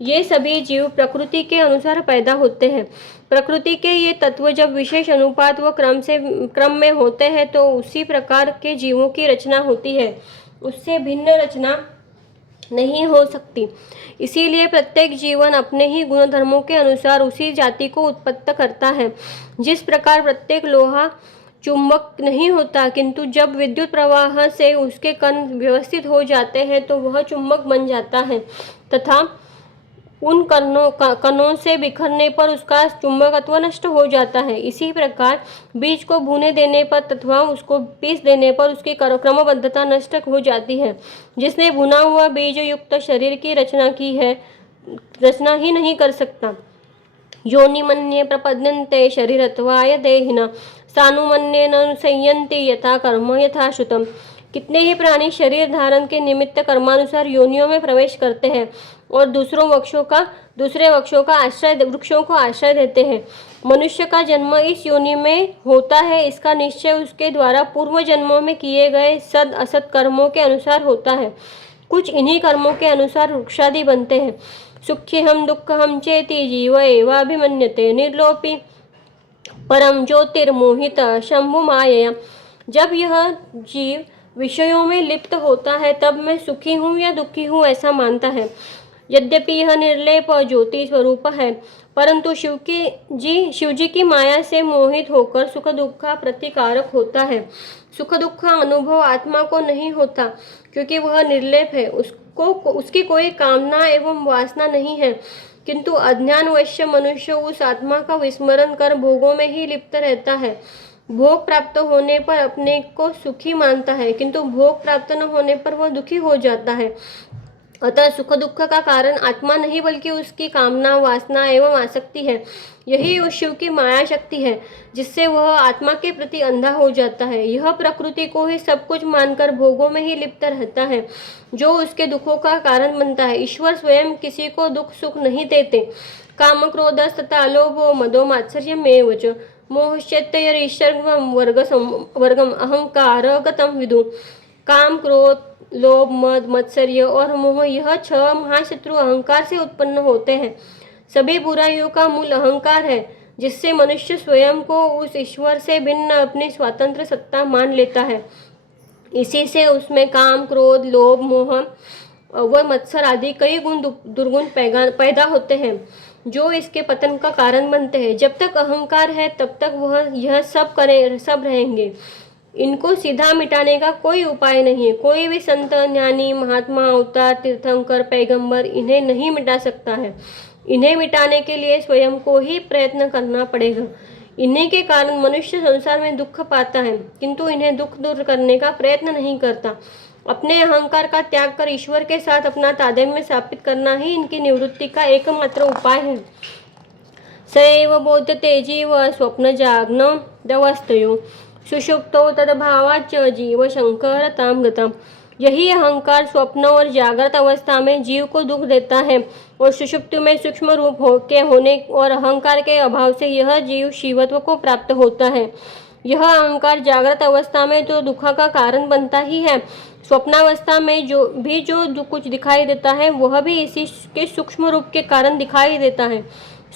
ये सभी जीव प्रकृति के अनुसार पैदा होते हैं। प्रकृति के ये तत्व जब विशेष अनुपात व क्रम में होते हैं तो उसी प्रकार के जीवों की रचना होती है, उससे भिन्न रचना नहीं हो सकती। इसीलिए प्रत्येक जीवन अपने ही गुणधर्मों के अनुसार उसी जाति को उत्पन्न करता है। जिस प्रकार प्रत्येक लोहा चुंबक नहीं होता, किंतु जब विद्युत प्रवाह से उसके कण व्यवस्थित हो जाते हैं तो वह चुंबक बन जाता है तथा उन कणों से बिखरने पर उसका चुंबकत्व नष्ट हो जाता है। इसी प्रकार बीज को भूने देने पर तथा उसको पीस देने पर उसकी क्रमबद्धता नष्ट हो जाती है। जिसने भुना हुआ बीज युक्त शरीर की रचना की है, रचना ही नहीं कर सकता। योनिमन्ये प्रपद्यन्ते शरीरत्वाय देहिनः सानुमन्येन अनुसंयन्ति यथा कर्म यथा श्रुतम्। कितने ही प्राणी शरीर धारण के निमित्त कर्मानुसार योनियों में प्रवेश करते हैं और दूसरे वृक्षों को आश्रय देते हैं। मनुष्य का जन्म इस योनि में होता है, इसका निश्चय उसके द्वारा पूर्व जन्मों में किए गए सद असत कर्मों के अनुसार होता है। कुछ इन्हीं कर्मों के अनुसार वृक्षादि बनते हैं। सुख्यहम दुःखहम चेति जीव एवाभिमन्यते निर्लोपी परम ज्योतिर्मोहित शंभु मायया। जब यह जीव विषयों में लिप्त होता है तब मैं सुखी हूँ या दुखी हूँ ऐसा मानता है। यद्यपि यह निर्लेप ज्योति स्वरूप है, परंतु शिव जी की माया से मोहित होकर सुख दुख का प्रतिकारक होता है। सुख दुख का अनुभव आत्मा को नहीं होता, क्योंकि वह निर्लेप है, उसकी कोई कामना एवं वासना नहीं है। किंतु अज्ञानवश मनुष्य उस आत्मा का विस्मरण कर भोगों में ही लिप्त रहता है। भोग प्राप्त होने पर अपने को सुखी मानता है, किंतु भोग प्राप्त न होने पर वह दुखी हो जाता है। अतः सुख दुख का कारण आत्मा नहीं बल्कि उसकी कामना, वासना एवं आसक्ति है। यही उस शिव की माया शक्ति है जिससे वह आत्मा के प्रति अंधा हो जाता है। यह प्रकृति को ही सब कुछ मानकर भोगों में ही लिप्त रहता है, जो उसके दुखों का कारण बनता है। ईश्वर स्वयं किसी को दुख सुख नहीं देते। काम क्रोध तथा लोभो मदो मात्सर्यमेव च मोहश्चैत्यरीश्वरम वर्गम अहंकार गतम विदु। काम क्रोध लोभ मद मत्सर्य और मोह, यह 6 महाशत्रु अहंकार से उत्पन्न होते हैं। सभी बुराइयों का मूल अहंकार है, जिससे मनुष्य स्वयं को उस ईश्वर से भिन्न अपनी स्वतंत्र सत्ता मान लेता है। इसी से उसमें काम क्रोध लोभ मोह व मत्सर आदि कई गुण दुर्गुण पैदा होते हैं, जो इसके पतन का कारण बनते हैं। जब तक अहंकार है तब तक वह यह सब रहेंगे। इनको सीधा मिटाने का कोई उपाय नहीं है। कोई भी संत, ज्ञानी, महात्मा, अवतार, तीर्थंकर, पैगंबर इन्हें नहीं मिटा सकता है। इन्हें मिटाने के लिए स्वयं को ही प्रयत्न करना पड़ेगा। इन्हीं के कारण मनुष्य संसार में दुख पाता है, किंतु इन्हें दुख दूर करने का प्रयत्न नहीं करता। अपने अहंकार का त्याग कर ईश्वर के साथ अपना तादात्म्य स्थापित करना ही इनकी निवृत्ति का एकमात्र उपाय है। सैव बोध्यते जीव स्वप्न जाग्न दवस्थयो सुषुप्तो तदभावाच जीव शंकरताम गतम। यही अहंकार स्वप्न और जागृत अवस्था में जीव को दुख देता है और सुषुप्ति में सूक्ष्म रूप के होने और अहंकार के अभाव से यह जीव शिवत्व को प्राप्त होता है। यह अहंकार जागृत अवस्था में तो दुख का कारण बनता ही है। स्वप्नावस्था में जो कुछ दिखाई देता है वह भी इसी के सूक्ष्म रूप के कारण दिखाई देता है।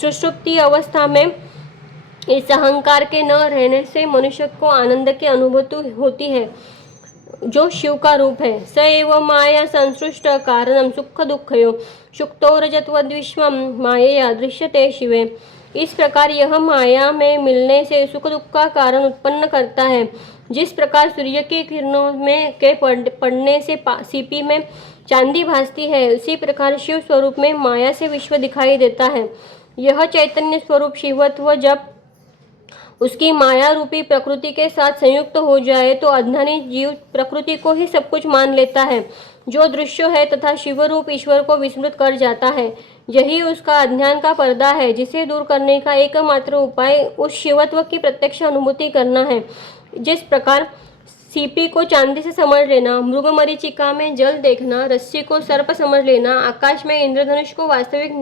सुषुप्ति अवस्था में इस अहंकार के न रहने से मनुष्य को आनंद की अनुभूति होती है, जो शिव का रूप है। स एव माया संसृष्ट कारणम सुख दुःखयो शुक्तो रजतवद्विश्वम मायया दृश्यते शिवे। इस प्रकार यह माया में मिलने से सुख दुख का कारण उत्पन्न करता है। जिस प्रकार सूर्य की किरणों में के पड़ने से सीपी में चांदी भासती है, उसी प्रकार शिव स्वरूप में माया से विश्व दिखाई देता है। यह चैतन्य स्वरूप शिवत्व जब उसकी माया रूपी प्रकृति के साथ संयुक्त हो जाए तो अज्ञानी जीव प्रकृति को ही सब कुछ मान लेता है, जो दृश्य है, तथा शिवरूप ईश्वर को विस्मृत कर जाता है। यही उसका अज्ञान का पर्दा है, जिसे दूर करने का एकमात्र उपाय उस शिवत्व की प्रत्यक्ष अनुभूति करना है। जिस प्रकार सीपी को चांदी से समझ लेना, मृग मरीचिका में जल देखना, रस्सी को सर्प समझ लेना, आकाश में इंद्रधनुष को वास्तविक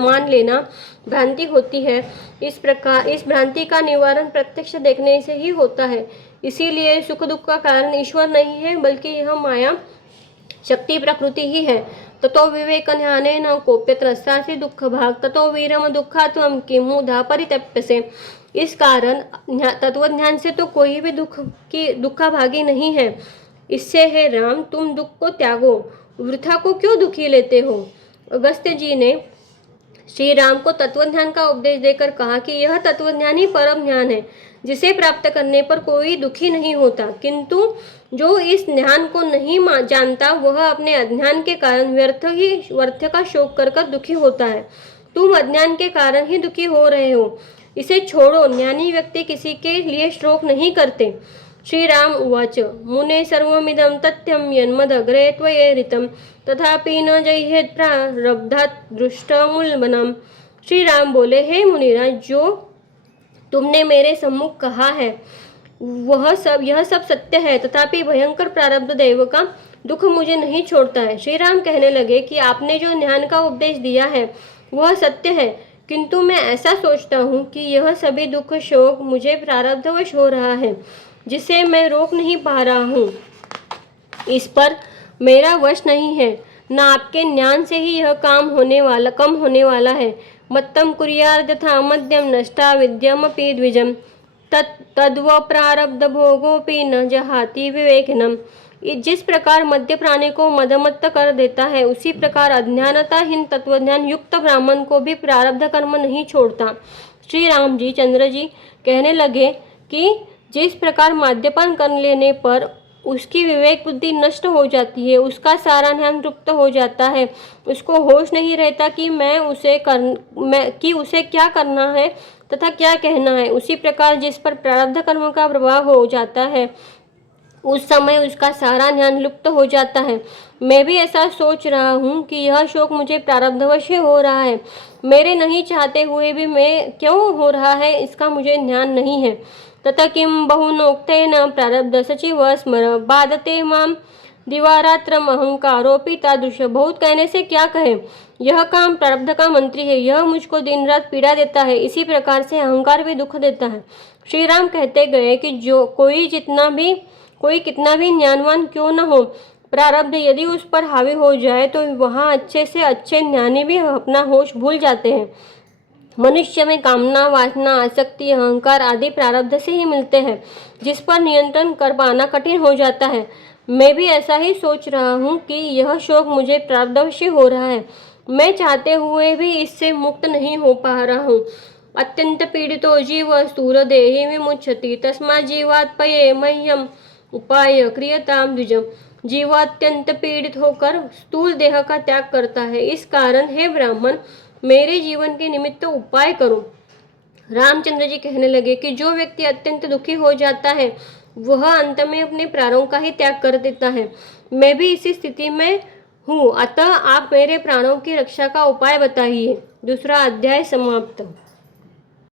मान लेना भ्रांति होती है, इस प्रकार इस भ्रांति का निवारण प्रत्यक्ष देखने से ही होता है। इसीलिए सुख दुख का कारण ईश्वर नहीं है, बल्कि यह माया शक्ति प्रकृति ही है। ततो विवेक ध्यानेन कोप्यत्रस्यासि दुःख भाग ततो वीरम दुःखात्वं किमुधा परितप्यसे। इस कारण तत्वज्ञान से तो कोई भी दुखा भागी नहीं है। इससे है राम, तुम दुख को त्यागो, वृथा को क्यों दुखी लेते हो। अगस्त्य जी ने श्री राम को तत्वज्ञान का उपदेश देकर कहा कि यह तत्वज्ञान ही परम ज्ञान है, जिसे प्राप्त करने पर कोई दुखी नहीं होता। किंतु जो इस ज्ञान को नहीं जानता वह अपने अज्ञान के कारण व्यर्थ का शोक कर दुखी होता है। तुम अज्ञान के कारण ही दुखी हो रहे हो, इसे छोड़ो। ज्ञानी व्यक्ति किसी के लिए शोक नहीं करते। श्रीराम उवाच मुने सर्वमिदं तथ्यं यन्मदग्रे त्वयेरितं तथापि न जह्येत् प्रारब्धात् दृष्टमूलबनम्। श्री राम बोले, हे मुनिराज, जो तुमने मेरे सम्मुख कहा है यह सब सत्य है, तथापि भयंकर प्रारब्ध दैव का दुख मुझे नहीं छोड़ता है। श्री राम कहने लगे कि आपने जो ज्ञान का उपदेश दिया है वह सत्य है, किंतु मैं ऐसा सोचता हूँ कि यह सभी दुख शोक मुझे प्रारब्धवश हो रहा है, जिसे मैं रोक नहीं पा रहा हूँ। इस पर मेरा वश नहीं है, न आपके ज्ञान से ही यह कम होने वाला है। मत्तम कुर्यात् यथा मद्यम नष्टा विद्यमपि द्विजम तद्व प्रारब्ध भोगोपि न जहाति विवेकिनम। जिस प्रकार मद्य प्राणी को मदमत्त कर देता है, उसी प्रकार अज्ञानताहीन तत्वज्ञान युक्त ब्राह्मण को भी प्रारब्ध कर्म नहीं छोड़ता। श्री राम जी चंद्र जी कहने लगे कि जिस प्रकार मद्यपान कर लेने पर उसकी विवेक बुद्धि नष्ट हो जाती है, उसका सारा ध्यान लुप्त हो जाता है, उसको होश नहीं रहता कि उसे क्या करना है तथा क्या कहना है, उसी प्रकार जिस पर प्रारब्ध कर्म का प्रभाव हो जाता है उस समय उसका सारा ध्यान लुप्त हो जाता है। मैं भी ऐसा सोच रहा हूँ कि यह शोक मुझे प्रारब्धवश हो रहा है, मेरे नहीं चाहते हुए भी मैं क्यों हो रहा है इसका मुझे ध्यान नहीं है। तथा किम बहुनोक्तेन प्रारब्ध सचिव स्मर बाधते माम दिवारात्रम अहंकारोपि तादृश। बहुत कहने से क्या कहे, यह काम प्रारब्ध का मंत्री है, यह मुझको दिन रात पीड़ा देता है, इसी प्रकार से अहंकार भी दुख देता है। श्री राम कहते गए कि जो कोई कितना भी ज्ञानवान क्यों न हो, प्रारब्ध यदि उस पर हावी हो जाए तो वहाँ अच्छे से अच्छे ज्ञानी भी अपना होश भूल जाते हैं। मनुष्य में कामना, वासना, आसक्ति, अहंकार आदि प्रारब्ध से ही मिलते हैं, जिस पर नियंत्रण कर पाना कठिन हो जाता है। मैं भी ऐसा ही सोच रहा हूँ कि यह शोक मुझे प्रारब्धवश हो रहा है, मैं चाहते हुए भी इससे मुक्त नहीं हो पा रहा हूँ। अत्यंत पीड़ितो जीव स्थूल देहि विमुच्यति तस्मात् जीवात्मये मह्यम उपाय क्रियताम द्विजम। जीव अत्यंत पीड़ित होकर स्थूल देह का त्याग करता है, इस कारण हे ब्राह्मण मेरे जीवन के निमित्त उपाय करो। रामचंद्र जी कहने लगे कि जो व्यक्ति अत्यंत दुखी हो जाता है वह अंत में अपने प्राणों का ही त्याग कर देता है। मैं भी इसी स्थिति में हूँ, अतः आप मेरे प्राणों की रक्षा का उपाय बताइए। दूसरा अध्याय समाप्त।